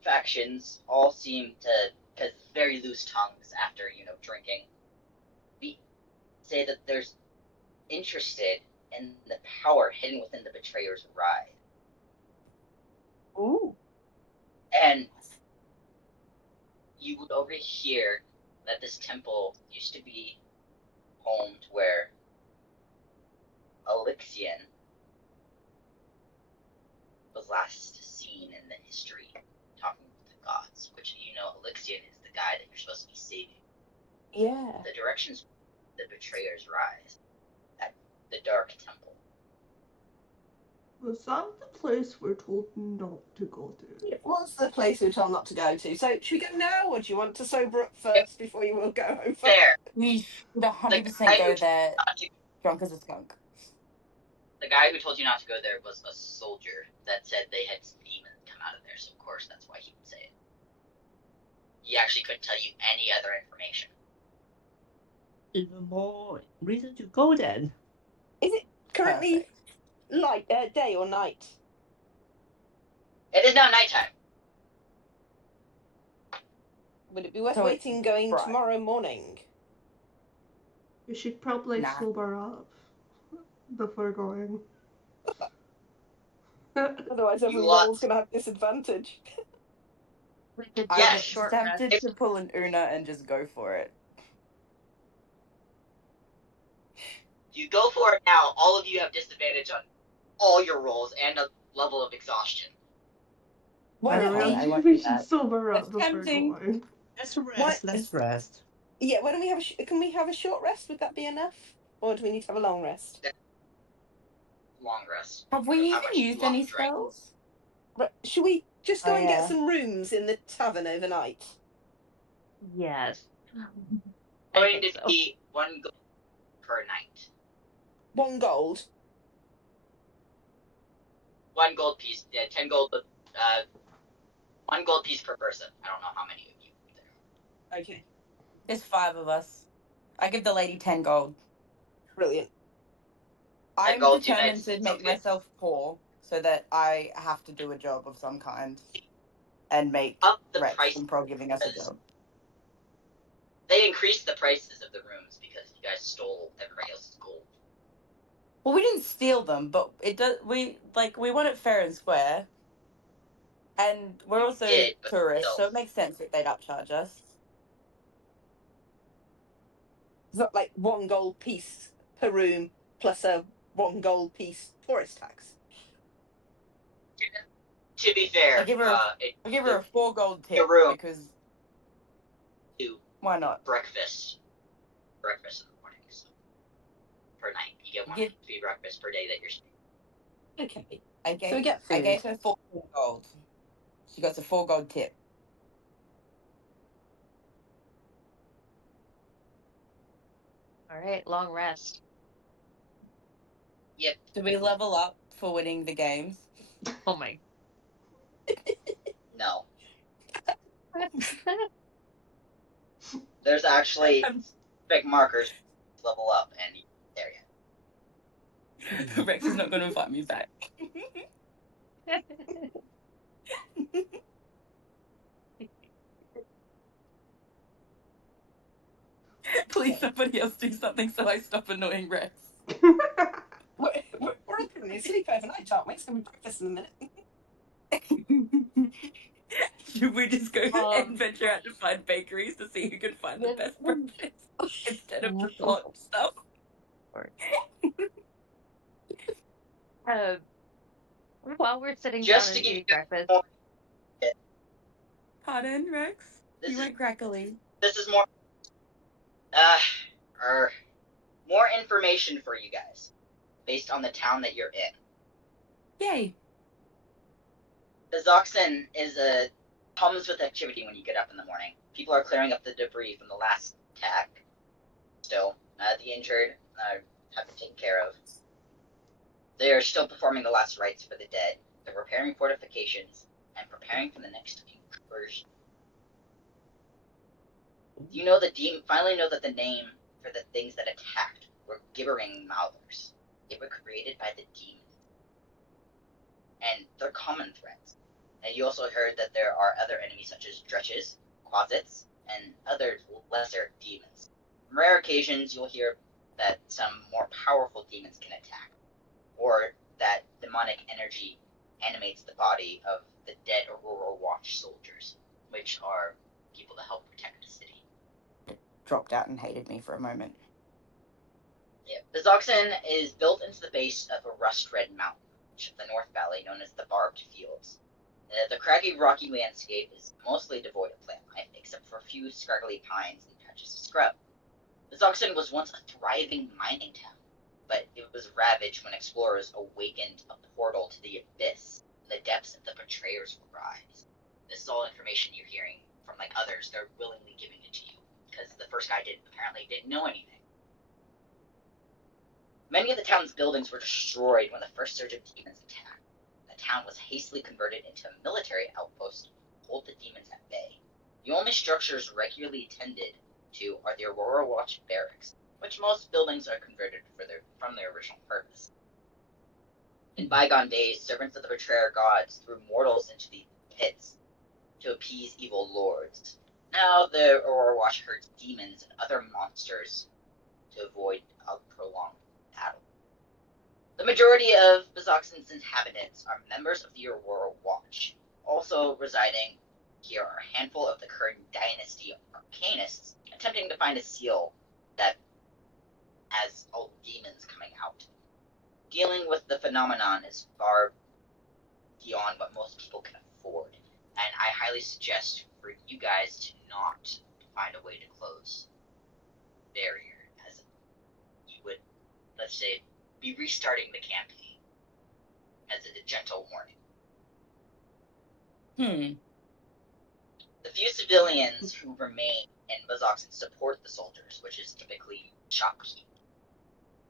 factions all seem to, because very loose tongues after, drinking, say that there's interested in the power hidden within the Betrayer's Ride. Ooh. And you would overhear that this temple used to be home to where Elixion was last seen in the history talking with the gods, which Elixion is the guy that you're supposed to be saving. Yeah. The directions the Betrayer's Rise at the Dark Temple. Was that the place we're told not to go to? It was the place we were told not to go to. So should we go now, or do you want to sober up first before you will go over? There. We should 100% go there drunk as a skunk. The guy who told you not to go there was a soldier that said they had demons come out of there, so of course that's why he would say it. He actually couldn't tell you any other information. Even more reason to go then. Is it currently light, day or night? It is now nighttime. Would it be worth waiting going tomorrow morning? We should probably sober up before going. Otherwise everyone's going to have disadvantage. I'm tempted to pull an Una and just go for it. You go for it now, all of you have disadvantage on all your rolls and a level of exhaustion. Why don't we should sober up before going. Let's rest. Yeah, why don't we have can we have a short rest? Would that be enough? Or do we need to have a long rest? Long rest. Have we even used any spells? Should we Just go Oh, and yeah. get some rooms in the tavern overnight. Yes. Going to be 1 gold per night. 1 gold. 1 gold piece. Yeah, 10 gold. 1 gold piece per person. I don't know how many of you there are. Okay, There's 5 of us. I give the lady 10 gold. brilliant. 10 I'm gold, 2 determined nights. to Sounds make good. myself poor so that I have to do a job of some kind and make Up the Rex price from Pro giving us a because job. they increased the prices of the rooms because you guys stole everybody else's gold. Well, we didn't steal them, but it does. We want it fair and square, and we're also did, but tourists, so still. it makes sense that they'd upcharge us. It's not like 1 gold piece per room plus a 1 gold piece tourist tax. To be fair, I give her a 4 gold tip room because to why not? breakfast in the morning. So per night, you get 1 free breakfast per day that you're staying. Okay. I So we get food. I gave her 4 gold. She got a 4 gold tip. All right, long rest. Yep. Do we level up for winning the games? Oh my. No. There's actually big markers to level up, and you there yet. Rex is not going to invite me back. Please, somebody else do something so I stop annoying Rex. We're all going to sleep overnight, aren't we? It's going to be breakfast in a minute. Should we just go and venture out to find bakeries to see who can find the best breakfast instead of just hot stuff? While we're sitting Just down to and give eating you breakfast. more, Pardon, Rex? This You went crackly. this is more more information for you guys based on the town that you're in. Yay. The Zoxan comes with activity when you get up in the morning. People are clearing up the debris from the last attack. Still, the injured have been taken care of. They are still performing the last rites for the dead. They're repairing fortifications and preparing for the next incursion. You know finally know that the name for the things that attacked were gibbering mouthers. They were created by the demons. And they're common threats. And you also heard that there are other enemies such as dretches, closets, and other lesser demons. On rare occasions, you'll hear that some more powerful demons can attack, or that demonic energy animates the body of the dead Aurora Watch soldiers, which are people to help protect the city. Dropped out and hated me for a moment. Yeah. The Zoxan is built into the base of a rust-red mountain, of the North Valley known as the Barbed Fields. The craggy, rocky landscape is mostly devoid of plant life, except for a few scraggly pines and patches of scrub. The Zoxan was once a thriving mining town, but it was ravaged when explorers awakened a portal to the abyss in the depths of the Betrayer's Rise. This is all information you're hearing from others. They're willingly giving it to you, because the first guy apparently didn't know anything. Many of the town's buildings were destroyed when the first surge of demons attacked. The town was hastily converted into a military outpost to hold the demons at bay. The only structures regularly tended to are the Aurora Watch barracks, which most buildings are converted from their original purpose. In bygone days, servants of the Betrayer gods threw mortals into the pits to appease evil lords. Now the Aurora Watch herds demons and other monsters to avoid a prolonged battle. The majority of the Zoxan's inhabitants are members of the Aurora Watch. Also residing here are a handful of the current dynasty of arcanists attempting to find a seal that has all demons coming out. Dealing with the phenomenon is far beyond what most people can afford, and I highly suggest for you guys to not find a way to close the barrier, as you would, let's say, be restarting the campaign as a gentle warning. Hmm. The few civilians who remain in Bazoxan support the soldiers, which is typically shopkeep,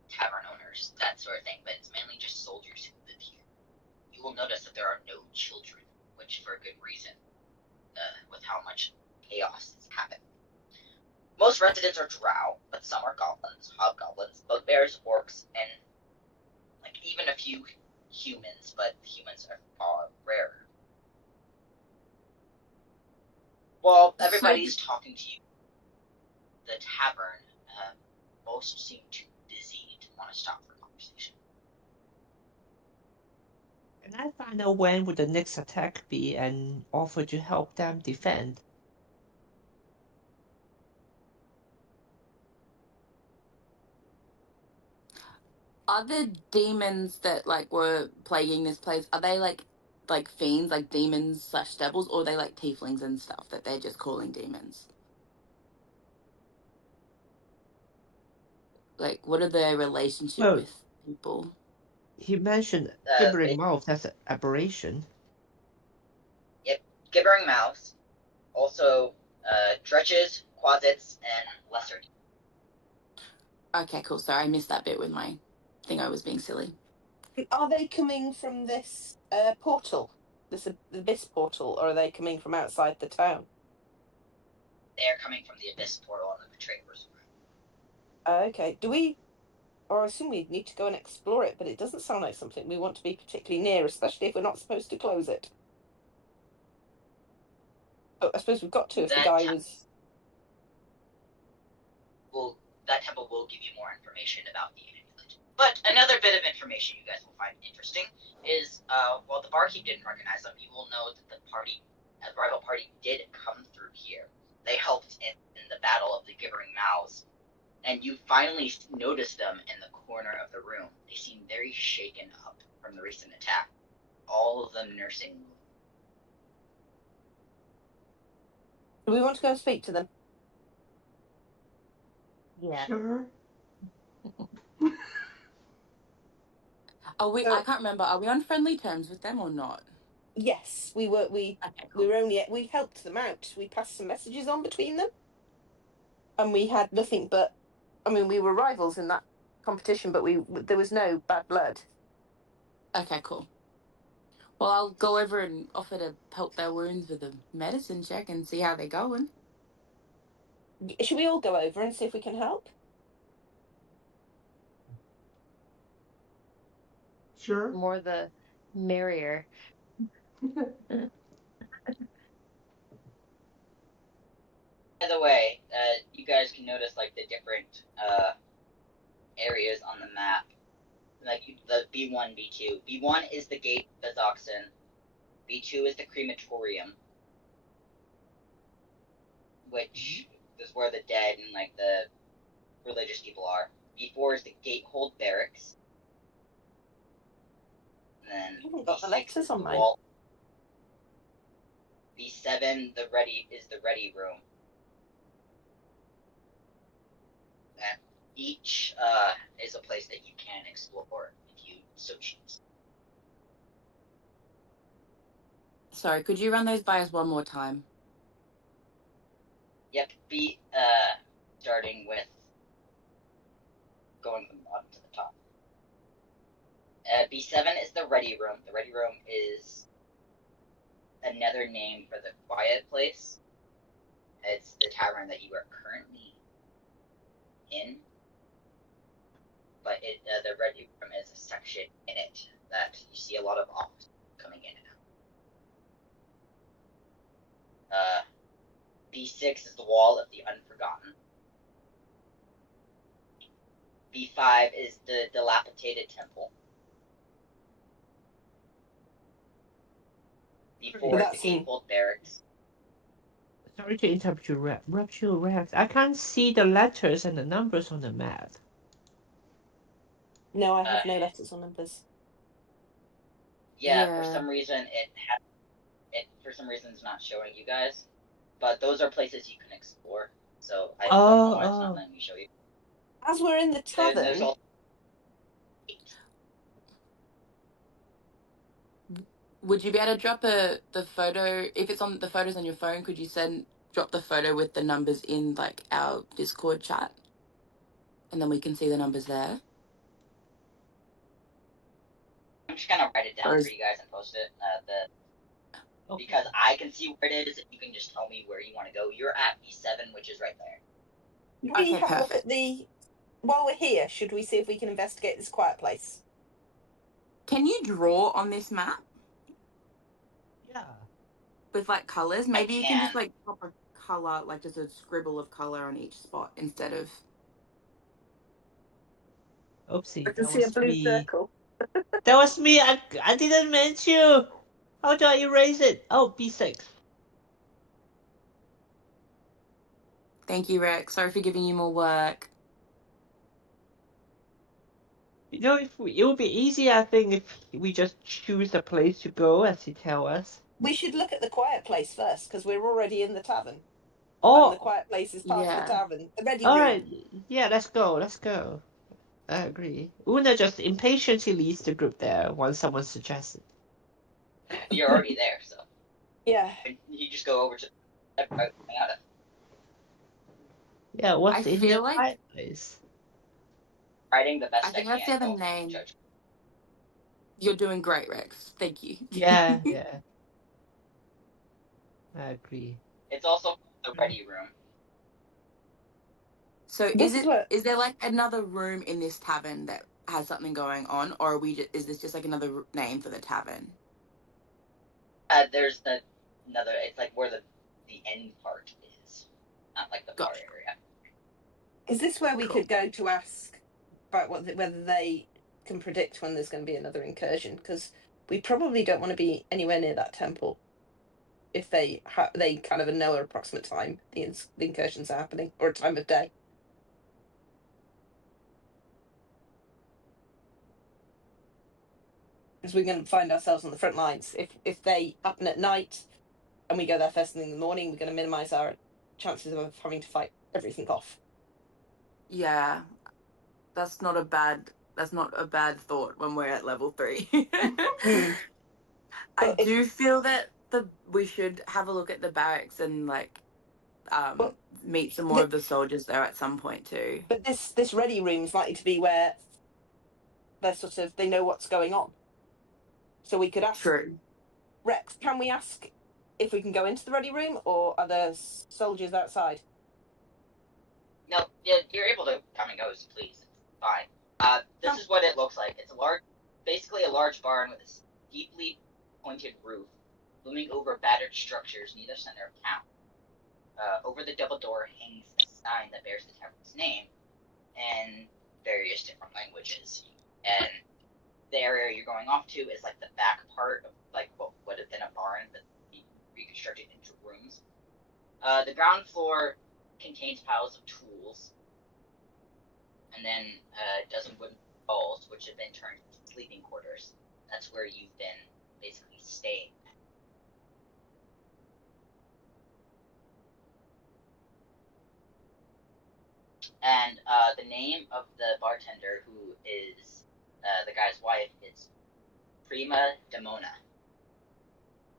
tavern owners, that sort of thing, but it's mainly just soldiers who live here. You will notice that there are no children, which for a good reason, with how much chaos has happened. Most residents are drow, but some are goblins, hobgoblins, bugbears, orcs, and even a few humans, but humans are far rarer. While everybody's talking to you, the tavern, most seem too busy to want to stop for conversation. Can I find out when would the next attack be and offer to help them defend? Are the demons that were plaguing this place, are they like fiends, like demons / devils, or are they like tieflings and stuff that they're just calling demons? Like, what are their relationship Well, with people? he mentioned gibbering mouth as an aberration. Yep, gibbering mouths. Also, dretches, quasits, and lesser. Okay, cool. Sorry, I missed that bit with my thing. I was being silly. Are they coming from this portal, this abyss portal, or are they coming from outside the town? They are coming from the abyss portal on the betrayer's room. Okay. Do we, or I assume we need to go and explore it, but it doesn't sound like something we want to be particularly near, especially if we're not supposed to close it. Oh, I suppose we've got to if the guy was... Well, that temple will give you more information about the amulet. But another bit of information you guys will find interesting is, while the barkeep didn't recognize them, you will know that the rival party did come through here. They helped in the battle of the Gibbering Mouths, and you finally notice them in the corner of the room. They seem very shaken up from the recent attack. All of them nursing. Do we want to go and speak to them? Yeah. Sure. Are we? I can't remember. Are we on friendly terms with them or not? Yes, we were. Okay, We cool. were only. We helped them out. We passed some messages on between them, and we had nothing but. I mean, we were rivals in that competition, but there was no bad blood. Okay, cool. Well, I'll go over and offer to help their wounds with a medicine check and see how they're going. Should we all go over and see if we can help? Sure. More the merrier. By the way, you guys can notice the different areas on the map. The B1, B2. B1 is the gate of Bazoxan. B2 is the crematorium, which is where the dead and the religious people are. B4 is the gatehold barracks. And then I haven't got the B6 letters is on the mine. wall. B7 is the ready room. And each is a place that you can explore if you so choose. Sorry, could you run those by us one more time? Yep, starting with going from the bottom to the top. B7 is the ready room. The ready room is another name for the quiet place. It's the tavern that you are currently in. But the ready room is a section in it that you see a lot of officers coming in and out. B6 is the wall of the unforgotten. B5 is the dilapidated temple. B4 is the gatefold barracks. Sorry to interrupt you, Rex. I can't see the letters and the numbers on the map. No, I have no letters or numbers. Yeah, for some reason for some reason it's not showing you guys. But those are places you can explore. So I don't know why it's not letting me show you. As we're in the tavern. Would you be able to drop the photo, if it's on the photos on your phone, could you drop the photo with the numbers in like our Discord chat? And then we can see the numbers there. I'm just gonna write it down for you guys and post it. Because I can see where it is, and you can just tell me where you want to go. You're at B7, which is right there. We have a look at while we're here, should we see if we can investigate this quiet place? Can you draw on this map? Yeah. With like colors? Maybe you can just like pop a color, like just a scribble of color on each spot instead of. Oopsie, I can see a blue circle. That was me. I didn't mention you. How do I erase it? Oh, B6. Thank you, Rex. Sorry for giving you more work. You know, it would be easy, I think, if we just choose a place to go as you tell us. We should look at the quiet place first, because we're already in the tavern. Oh, and the quiet place is part of the tavern. The ready all room. right. Yeah, let's go. I agree. Una just impatiently leads the group there once someone suggests it. You're already there, so. Yeah. You just go over to Yeah, what's in the like quiet place? Writing the best I think that's the other name. Judge. You're doing great, Rex. Thank you. Yeah. I agree. It's also the ready room. So is there like another room in this tavern that has something going on, or is this just like another name for the tavern? There's another. It's like where the end part is, not like the bar area. Is this where we could go to ask about whether they can predict when there's going to be another incursion? Because we probably don't want to be anywhere near that temple if they kind of know an approximate time the incursions are happening, or a time of day. Because we're going to find ourselves on the front lines. If they happen at night and we go there first thing in the morning, we're going to minimise our chances of having to fight everything off. Yeah, that's not a bad thought when we're at level 3. I do feel that we should have a look at the barracks and like meet some more of the soldiers there at some point too. But this ready room is likely to be where they know what's going on. So we could ask. True. Rex, can we ask if we can go into the ready room, or are there soldiers outside? No, you're able to come and go, please. It's fine. This is what it looks like. It's basically a large barn with a steeply pointed roof, looming over battered structures near the center of town. Over the double door hangs a sign that bears the tavern's name in various different languages. And the area you're going off to is like the back part of like what would have been a barn, but reconstructed into rooms. The ground floor contains piles of tools, and then a dozen wooden walls, which have been turned into sleeping quarters. That's where you've been basically staying. And the name of the bartender, who is the guy's wife, is Prima Demona.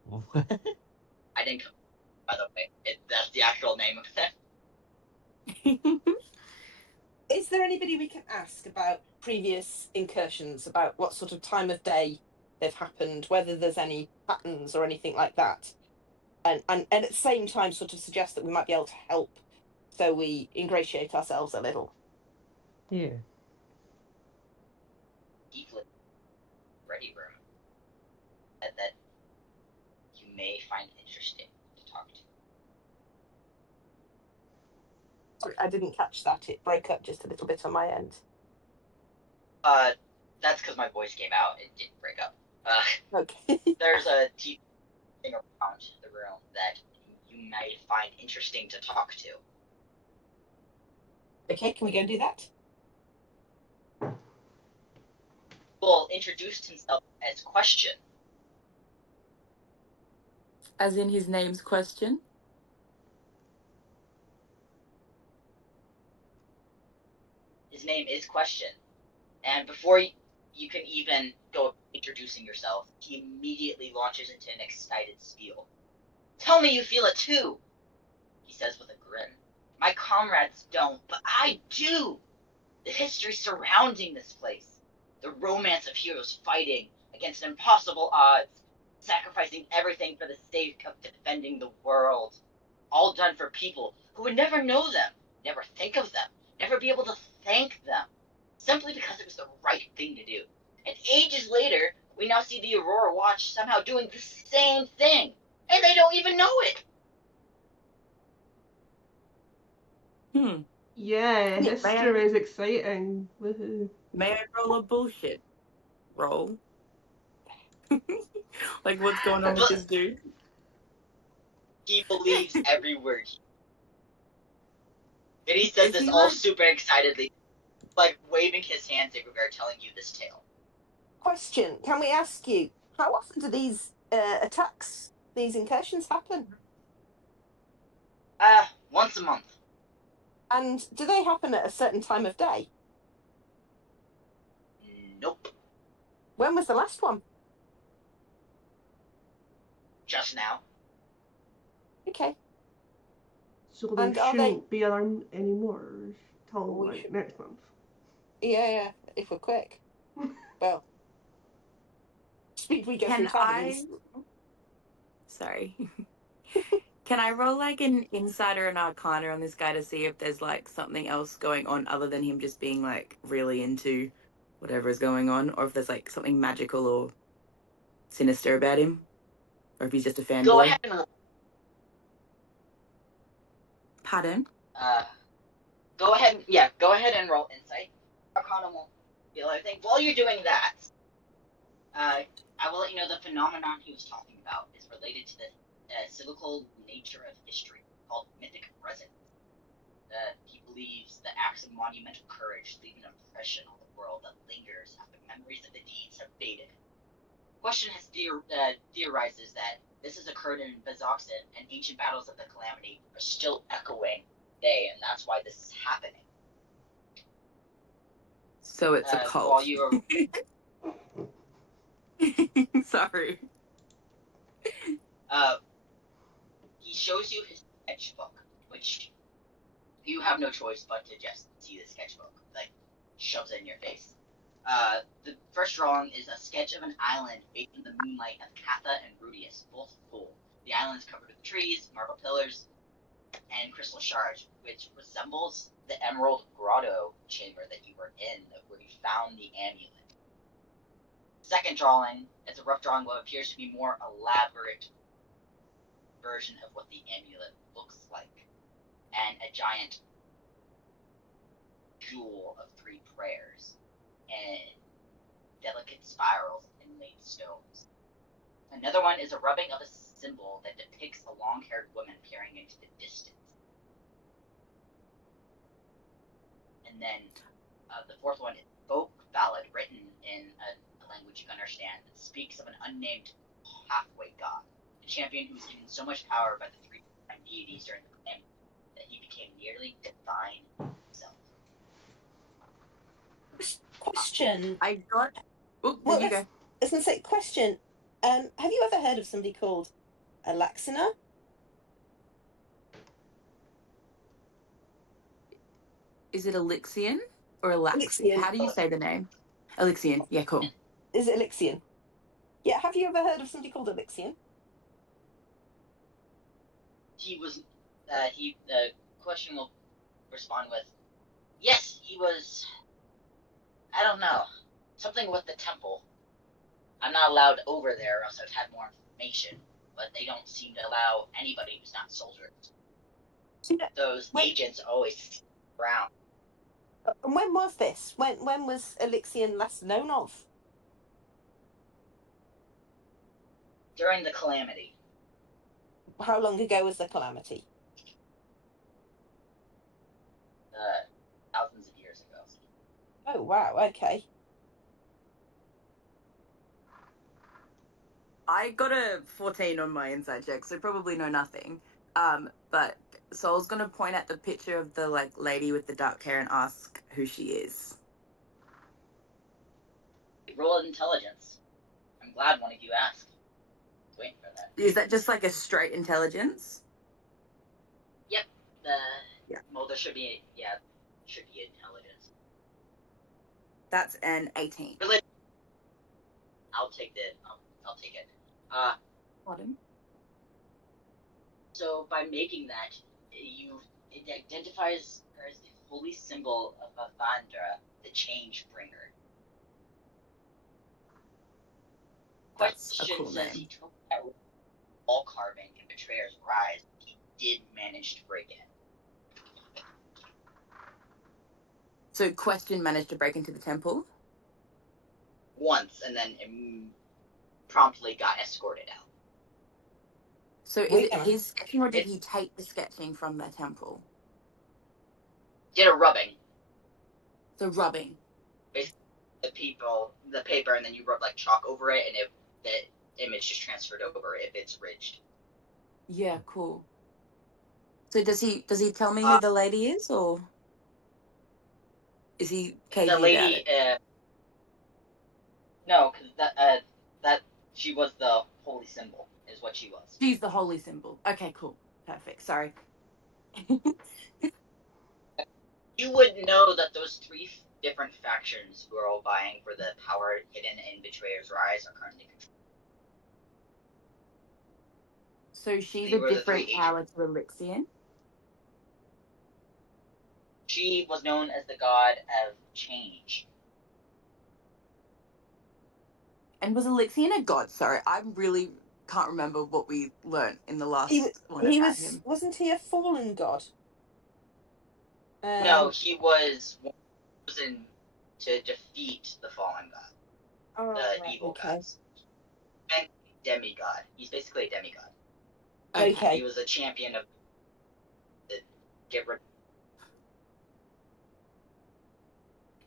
What? I didn't come, by the way. That's the actual name of it. Is there anybody we can ask about previous incursions, about what sort of time of day they've happened, whether there's any patterns or anything like that? And at the same time sort of suggest that we might be able to help, so we ingratiate ourselves a little. Yeah. Deeply ready room that you may find interesting to talk to. Sorry, I didn't catch that. It broke up just a little bit on my end. That's because my voice came out. It didn't break up. Okay. There's a deep thing around the room that you may find interesting to talk to. Okay, can we go and do that? Bull introduced himself as Question. As in his name's Question? His name is Question. And before you can even go introducing yourself. He immediately launches into an excited spiel. Tell me you feel it too, he says with a grin. My comrades don't, but I do. The history surrounding this place. The romance of heroes fighting against impossible odds, sacrificing everything for the sake of defending the world. All done for people who would never know them, never think of them, never be able to thank them, simply because it was the right thing to do. And ages later, we now see the Aurora Watch somehow doing the same thing, and they don't even know it. Yeah, Yeah, history is exciting. Woohoo. May I roll a bullshit roll? Like, what's going on with this dude? He believes every word. And he says Is this he all like... super excitedly, like waving his hands everywhere, telling you this tale. Question: can we ask you, how often do these attacks, these incursions happen? Once a month. And do they happen at a certain time of day? Nope. When was the last one? Just now. Okay. So there And are shouldn't be alarm anymore till We like should- next month. Yeah, if we're quick. Well, speed we go through Can time I... means Sorry. Can I roll like an insider and arcana on this guy to see if there's like something else going on other than him just being like really into whatever is going on, or if there's like something magical or sinister about him, or if he's just a fanboy? Go ahead and Pardon? go ahead and roll insight. Arcana won't feel anything. While you're doing that, I will let you know the phenomenon he was talking about is related to the cyclical nature of history called mythic presence. He believes the acts of monumental courage leave an impression on the world that lingers after memories of the deeds have faded. Question has theorizes that this has occurred in Bazoxan, and ancient battles of the Calamity are still echoing today, and that's why this is happening. So it's a cult. While you are Sorry. he shows you his sketchbook, which you have no choice but to just see the sketchbook, like shoves it in your face. The first drawing is a sketch of an island bathed in the moonlight of Katha and Rudius, both full. The island is covered with trees, marble pillars, and crystal shards, which resembles the Emerald Grotto chamber that you were in, where you found the amulet. Second drawing is a rough drawing of what appears to be more elaborate version of what the amulet looks like, and a giant jewel of 3 prayers and delicate spirals of inlaid stones. Another one is a rubbing of a symbol that depicts a long-haired woman peering into the distance. And then the fourth one is a folk ballad written in a language you can understand that speaks of an unnamed halfway god, a champion who was given so much power by the 3 deities during the calamity that he became nearly divine himself. question. I got... Oh, Well, there you go. I was going to say, question. Have you ever heard of somebody called Alaxina? Is it Elixian or Elaxian? Elixian. How do you say the name? Elixian. Yeah, cool. Is it Elixian? Yeah, have you ever heard of somebody called Elixian? The question will respond with, yes, he was, I don't know, something with the temple. I'm not allowed over there, or else I'd have more information, but they don't seem to allow anybody who's not soldiers. Those agents always around. And when was this? When was Elixian last known of? During the calamity. How long ago was the calamity? Thousands of years ago. Oh, wow, okay. I got a 14 on my inside check, so probably know nothing. But Sol's gonna point at the picture of the like lady with the dark hair and ask who she is. Roll intelligence. I'm glad one of you asked. Waiting for that. Is that just like a straight intelligence? Yep. Yeah. Well, there should be intelligence. That's an 18. Really? I'll take it. Pardon? So by making that, it identifies her as the holy symbol of Avandra, the change bringer. That's a Question cool says name. he took that wall carving and Betrayer's Rise. He did manage to break in. So Question managed to break into the temple? Once, and then promptly got escorted out. So is it his sketching, or did he take the sketching from the temple? Did a rubbing. So rubbing. Basically, the paper, and then you rub like chalk over it, and the image just transferred over if it's ridged. Yeah, cool. So does he tell me who the lady is, or is he cagey the lady, about it? No, because that she was the holy symbol, is what she was. She's the holy symbol. Okay, cool. Perfect. Sorry. You would know that those three different factions who are all vying for the power hidden in Betrayer's Rise are currently controlled. So she's a different power to Elixian? She was known as the god of change. And was Elixian a god? Sorry, I really can't remember what we learnt in the last one about him. Wasn't he a fallen god? No, he was chosen to defeat the fallen god, the evil gods. And demigod. He's basically a demigod. Okay. He was a champion of the get rid.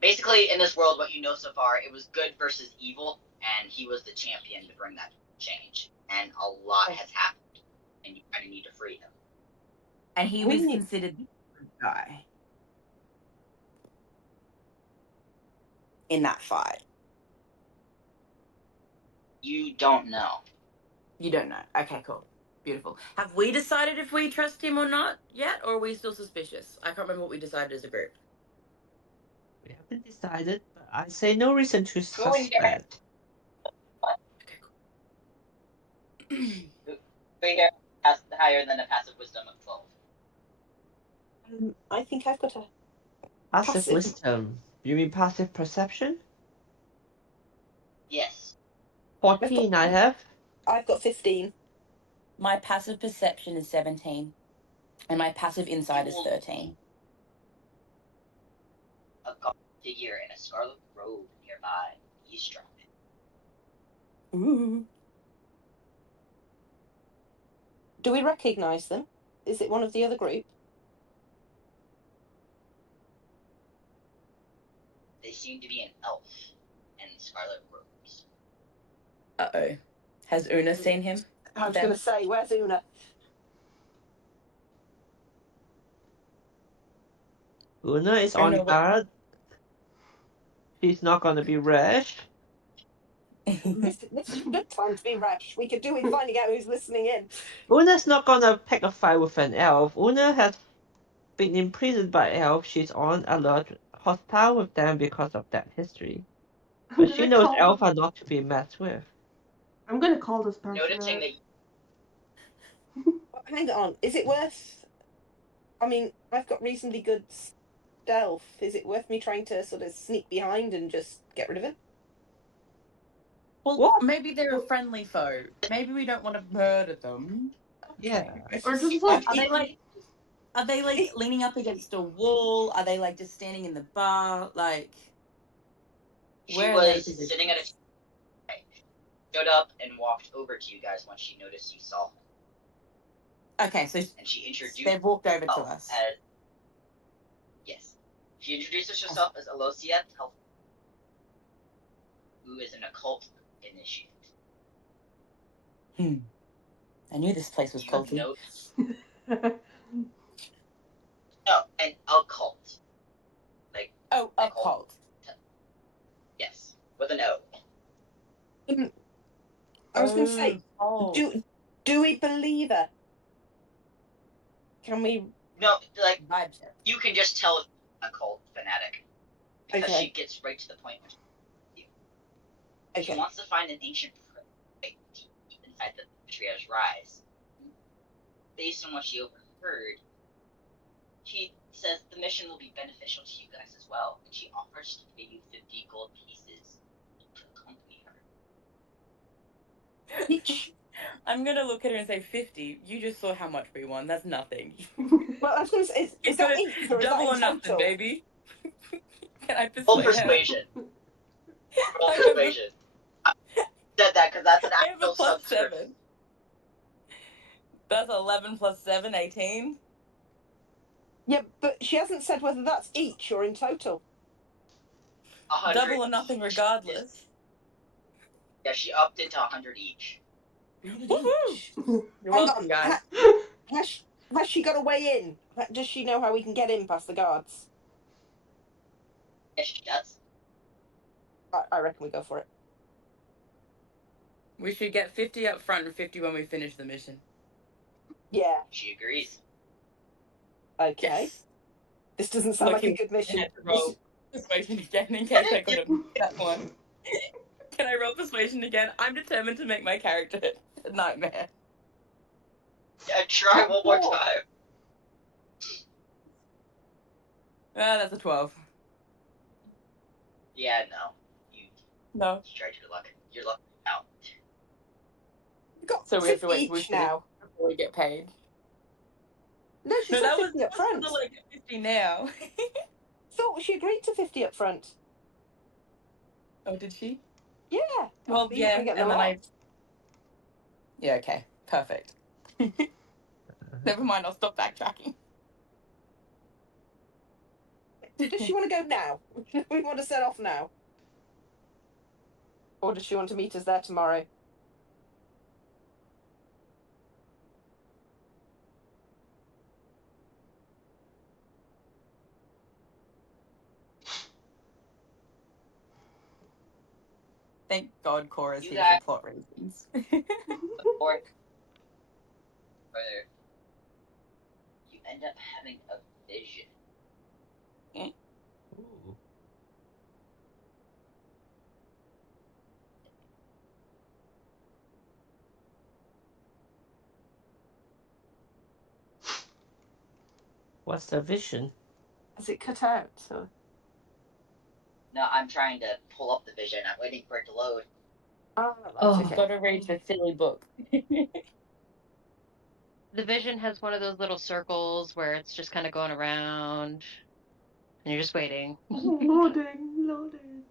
Basically, in this world, what you know so far, it was good versus evil, and he was the champion to bring that change. And a lot has happened, and you kind of need to free him. And he was considered the good guy in that fight. You don't know. You don't know. Okay, cool. Beautiful. Have we decided if we trust him or not yet, or are we still suspicious? I can't remember what we decided as a group. We haven't decided, but I say no reason to suspect. Okay, cool. We get higher than a passive wisdom of 12. I think I've got a Passive wisdom. You mean passive perception? Yes. 14 I have. I've got 15. My passive perception is 17. And my passive insight is 13. A gaunt figure in a scarlet robe nearby. Eavesdropping. Ooh. Do we recognise them? Is it one of the other group? They seem to be an elf in scarlet robes. Uh-oh. Has Una seen him? I was going to say, where's Una? Una is on guard. She's not going to be rash. This is a good time to be rash. We could do with finding out who's listening in. Una's not going to pick a fight with an elf. Una has been imprisoned by elves. She's on alert, hostile with them because of that history. But she knows elves are not to be messed with. I'm going to call this person Noticing that... Hang on. Is it worth... I mean, I've got reasonably good stealth. Is it worth me trying to sort of sneak behind and just get rid of him? Well, maybe they're a friendly foe. Maybe we don't want to murder them. Yeah. Or just like... Are they like leaning up against a wall? Are they like just standing in the bar? Like... She was sitting at a... Stood up and walked over to you guys once she noticed you saw him. Okay, so and she introduced they've walked over to us. Yes. She introduces herself as Alosia, who is an occult initiate. I knew this place was culty. No, an occult. Like occult. Yes, with an O. I was going to say, Oh, do we believe her? Can we? No, like, vibe check. you can just tell if a cult fanatic. Because Okay. she gets right to the point when she Okay. wants to find an ancient deep inside the Tria's rise. Based on what she overheard, she says the mission will be beneficial to you guys as well, and she offers to pay you 50 gold pieces to accompany her. Each. I'm gonna look at her and say 50. You just saw how much we won. That's nothing. Well, I was going to say, is that each or is that Double in or nothing, total? baby. Can I Roll persuade her? persuasion. Roll persuasion. I said that because that's an I have a actual plus subscript. 7. That's 11 plus 7, 18. Yeah, but she hasn't said whether that's each or in total. 100 Double or nothing regardless. Yeah, she upped it to 100 each. Woohoo! You're Hang welcome, on. guys. Has she got a way in? Does she know how we can get in past the guards? Yes, she does. I reckon we go for it. We should get 50 up front and 50 when we finish the mission. Yeah. She agrees. Okay. Yes. This doesn't sound like a Lucky good I mission. had to roll persuasion again in case I got that one. Can I roll persuasion again? I'm determined to make my character a nightmare. Yeah, try one more Four. time. That's a 12. Yeah, no. You No. tried your luck. Your luck out. We've got So we have to 50 wait till we each finish now. before we get paid. No, she No, said that was 50 up front. still like 50 now. Thought she agreed to 50 up front. Oh, did she? Yeah. Well, You're yeah, gonna get and the then lot. Yeah, okay. Perfect. Never mind, I'll stop backtracking. Does she want to go now? We want to set off now. Or does she want to meet us there tomorrow? Thank God Cora's You here guys- for plot reasons. Or further, you end up having a vision. Ooh. What's the vision? Has it cut out? So. No, I'm trying to pull up the vision. I'm waiting for it to load. Oh, right, Oh, okay. gotta read the silly book. The vision has one of those little circles where it's just kind of going around, and you're just waiting. Loading.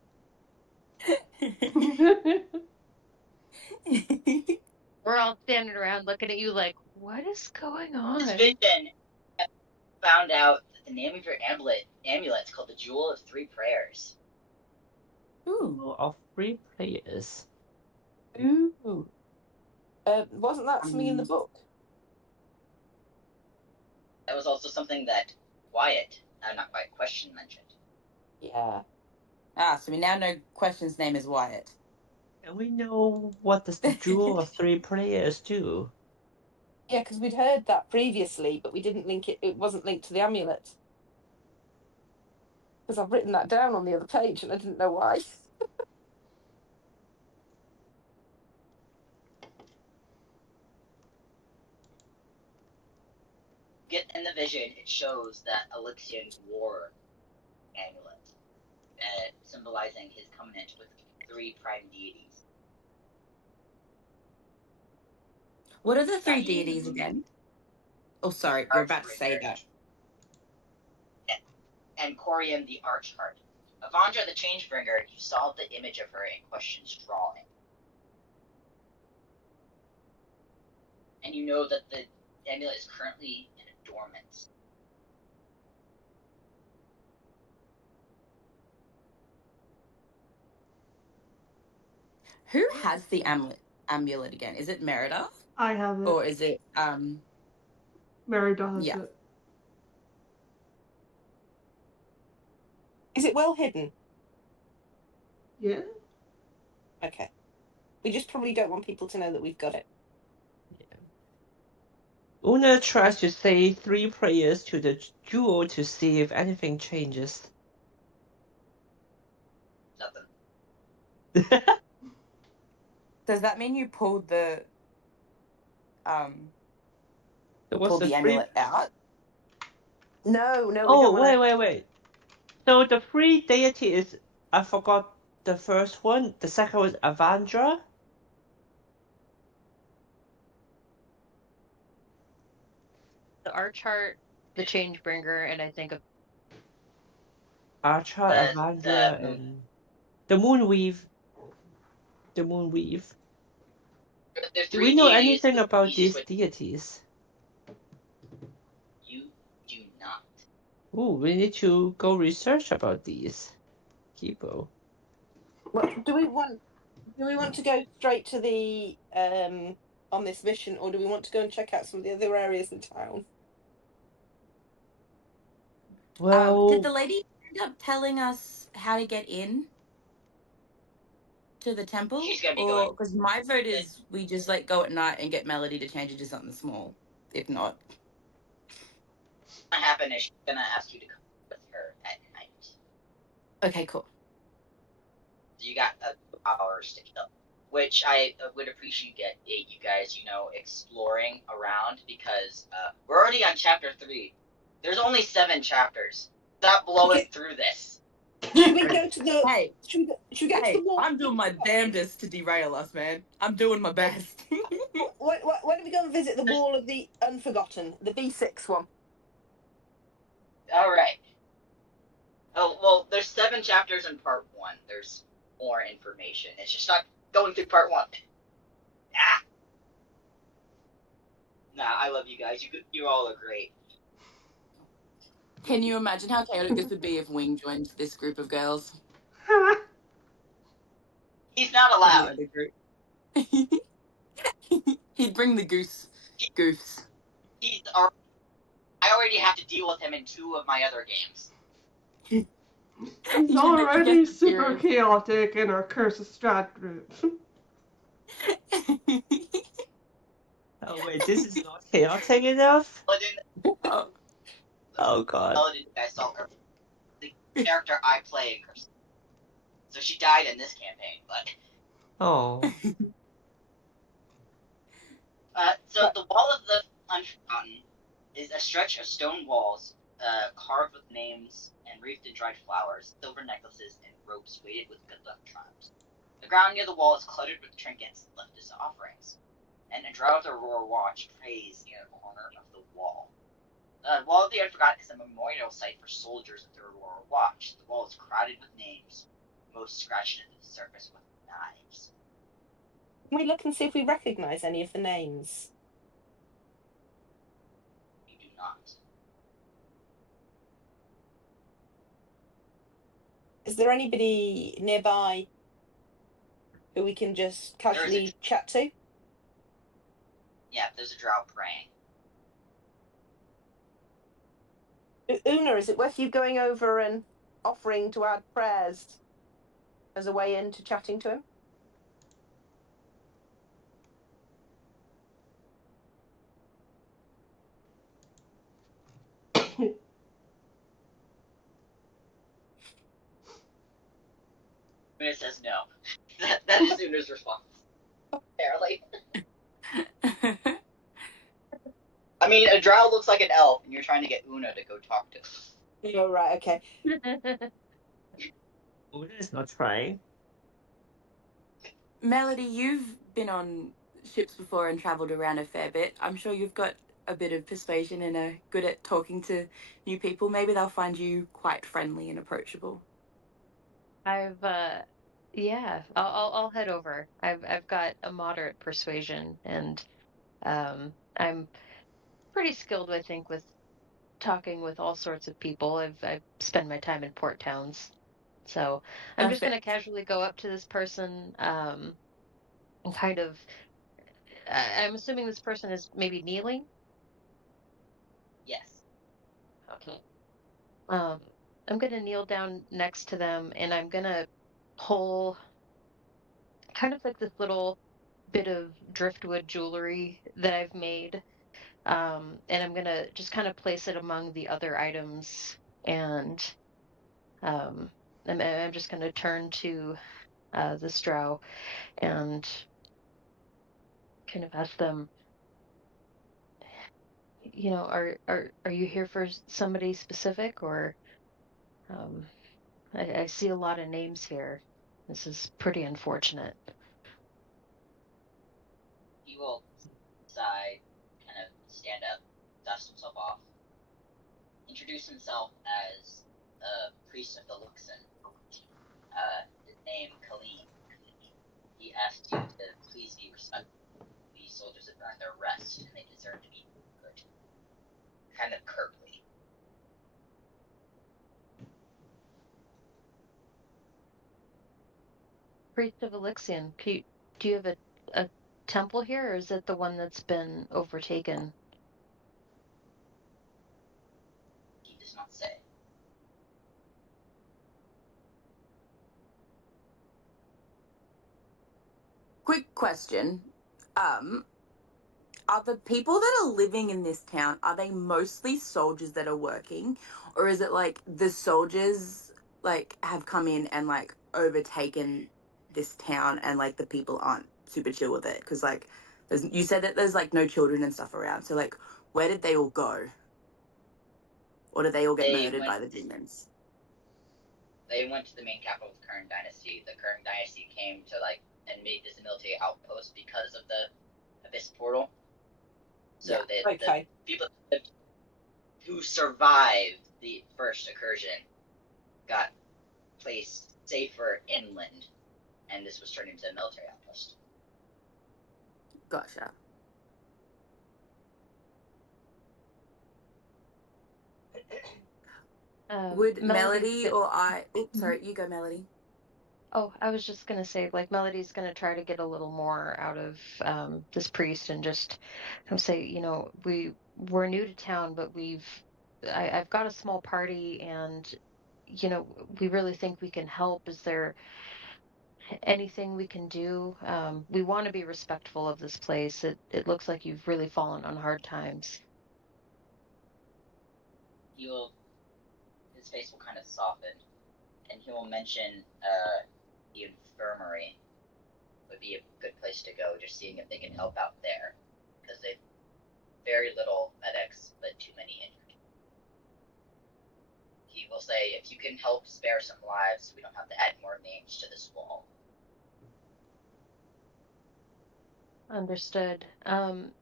We're all standing around looking at you like, what is going on? This vision found out that the name of your amulet's called the Jewel of Three Prayers. Ooh. Of 3 players. Ooh. Wasn't that something in the book? That was also something that Wyatt, not Wyatt, Question mentioned. Yeah. Ah, so we now know Question's name is Wyatt. And we know what does the Jewel of 3 players do? Yeah, because we'd heard that previously, but we didn't link it. It wasn't linked to the amulet. Because I've written that down on the other page, and I didn't know why. Get in the vision, it shows that Alexian wore amulet, symbolizing his covenant with 3 prime deities. What are the 3 That he deities moved again? Oh, sorry, you're about to say that. And Corium the Archheart. Avandra the Changebringer, you saw the image of her in Question's drawing. And you know that the amulet is currently in a dormant. Who has the amulet again? Is it Merida? I have it. Or is it, Merida has yeah. it. Is it well hidden? Yeah? Okay. We just probably don't want people to know that we've got it. Una tries to say 3 prayers to the jewel to see if anything changes. Nothing. Does that mean you pulled the What's the amulet out? No, we Oh, don't want to. wait. So the 3 deities, I forgot the first one. The second was Avandra. The Archheart, the Changebringer, and I think of Archer, Avandra, and the Moonweave. The Moonweave. Do we know anything about these deities? You do not. Ooh, we need to go research about these people. Well, do we want to go straight to the on this mission, or do we want to go and check out some of the other areas in town? Well, Did the lady end up telling us how to get in to the temple? She's gonna be Or because my vote is we just like go at night and get Melody to change it to something small. If not, what's gonna happen is she's gonna ask you to come with her at night. okay, cool. So you got 2 hours to kill, which I would appreciate you guys, exploring around, because we're already on chapter 3. There's only 7 chapters. Stop blowing through this. Should we go to the? Hey, Should we go to the wall? I'm doing my damnedest to derail us, man. I'm doing my best. Why don't we go and visit the Wall of the Unforgotten, the B6 one? All right. Oh, well, there's 7 chapters in part 1. There's more information. It's just not going through part 1. Ah. Nah, I love you guys. You all are great. Can you imagine how chaotic this would be if Wing joined this group of girls? He's not allowed. He'd bring the goofs. I already have to deal with him in 2 of my other games. He's already super chaotic in our Curse of Strahd group. oh wait, this is not chaotic enough? Oh god. You guys saw her. The character I play in Curse. So she died in this campaign, but... Oh. So the Wall of the Unforgotten is a stretch of stone walls, carved with names and wreathed in dried flowers, silver necklaces, and ropes weighted with good luck charms. The ground near the wall is cluttered with trinkets left as offerings, and a drow of the Aurora Watch prays near the corner of the wall. The Wall of the Unforgotten is a memorial site for soldiers of the Aurora Watch. The wall is crowded with names, most scratched into the surface with knives. Can we look and see if we recognise any of the names? You do not. Is there anybody nearby who we can just casually chat to? Yeah, there's a drow praying. Una, is it worth you going over and offering to add prayers as a way into chatting to him? Una says no. That is Una's response. Apparently. I mean, a drow looks like an elf, and you're trying to get Una to go talk to him. Oh, right, okay. Una is not trying. Melody, you've been on ships before and travelled around a fair bit. I'm sure you've got a bit of persuasion and are good at talking to new people. Maybe they'll find you quite friendly and approachable. Yeah, I'll head over. I've got a moderate persuasion, and I'm pretty skilled, I think, with talking with all sorts of people. I've spent my time in port towns, so I'm just gonna casually go up to this person, and kind of. I'm assuming this person is maybe kneeling. Yes. Okay. I'm gonna kneel down next to them, and I'm gonna pull kind of like this little bit of driftwood jewelry that I've made. And I'm gonna just kind of place it among the other items, and I'm just gonna turn to the Strow and kind of ask them, are you here for somebody specific, or I see a lot of names here. This is pretty unfortunate. He will sigh, kind of stand up, dust himself off, introduce himself as a priest of the Luxon. His name, Kaleem. He asked you to please be respectful. These soldiers have earned their rest, and they deserve to be good. Kind of curtly. Priest of Elixion, do you have a temple here, or is it the one that's been overtaken? He does not say. Quick question. Are the people that are living in this town, are they mostly soldiers that are working? Or is it like the soldiers like have come in and like overtaken this town and like the people aren't super chill with it? Because like you said that there's like no children and stuff around. So like where did they all go? Or did they all get murdered by the demons? They went to the main capital of the Kern Dynasty. The Kern Dynasty came to and made this a military outpost because of the Abyss portal. So the people who survived the first incursion got placed safer inland, and this was turned into a military outpost. Gotcha. Would Melody or I... Oops, sorry, you go, Melody. Oh, I was just going to say, like, Melody's going to try to get a little more out of this priest and just say, we're new to town, but I've got a small party, and, we really think we can help. Is there anything we can do? We want to be respectful of this place. It looks like you've really fallen on hard times. His face will kind of soften, and he will mention the infirmary would be a good place to go, just seeing if they can help out there, because they've very little medics, but too many injured. He will say, if you can help spare some lives, we don't have to add more names to this wall. Understood.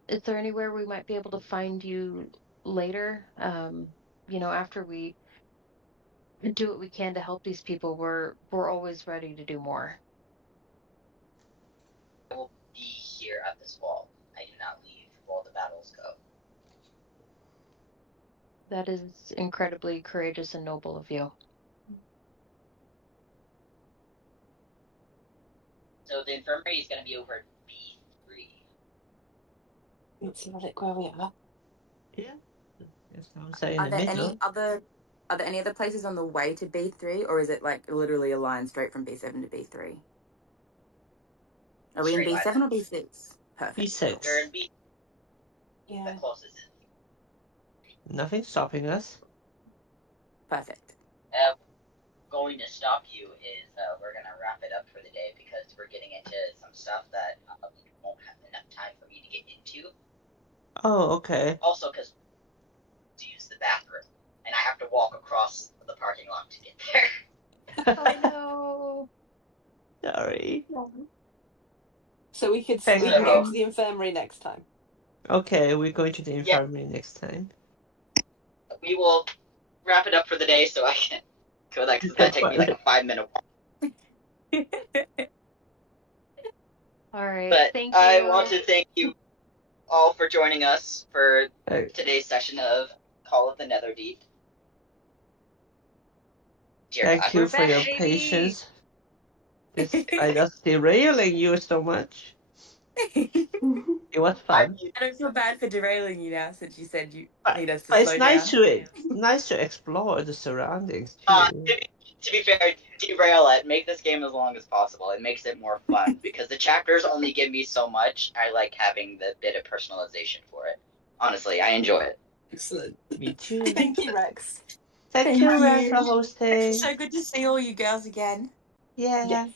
Is there anywhere we might be able to find you later? After we do what we can to help these people, we're always ready to do more. I will be here at this wall. I do not leave while the battles go. That is incredibly courageous and noble of you. So the infirmary is going to be over at B3. Let's see where we are. Yeah. Are there any other places on the way to B3, or is it like literally a line straight from B7 to B3? Are we in B7 or B6? Perfect. B6. We're in B. Yeah. The closest is. Nothing stopping us. Perfect. Going to stop you is we're going to wrap it up for the day because we're getting into some stuff that we won't have enough time for me to get into. Oh, okay. Also, because to use the bathroom, and I have to walk across the parking lot to get there. Oh no. Sorry. So we can go to the infirmary next time. Okay, we're going to the infirmary next time. We will wrap it up for the day so I can go that, because it's going to take me like a 5-minute walk. All right. But thank you. I want to thank you all for joining us for today's session of Call of the Netherdeep. Thank you for your patience. I just derailing you so much. It was fun. I don't feel bad for derailing you now, since you said you need us to but slow it's down. Nice to explore the surroundings too. to be fair, derail it. Make this game as long as possible. It makes it more fun because the chapters only give me so much. I like having the bit of personalization for it. Honestly, I enjoy it. Excellent. Me too. Thank you, Rex. Thank you, Rex, you. for hosting. So good to see all you girls again. Yeah. Yes.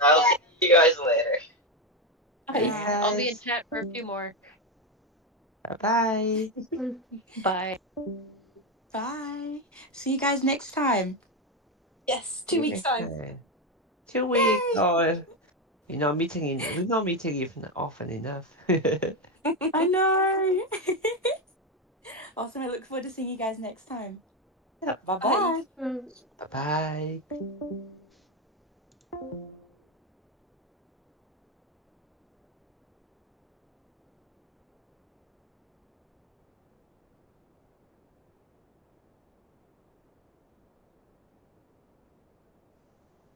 I'll see you guys later. Bye, Alright. guys. I'll be in chat for a few more. Bye-bye. Bye. Bye. See you guys next time. Yes, 2 weeks time. 2 weeks. Yay. Oh, we're not meeting even often enough. I know. Awesome. I look forward to seeing you guys next time. Yep. Bye-bye. Um, Bye-bye.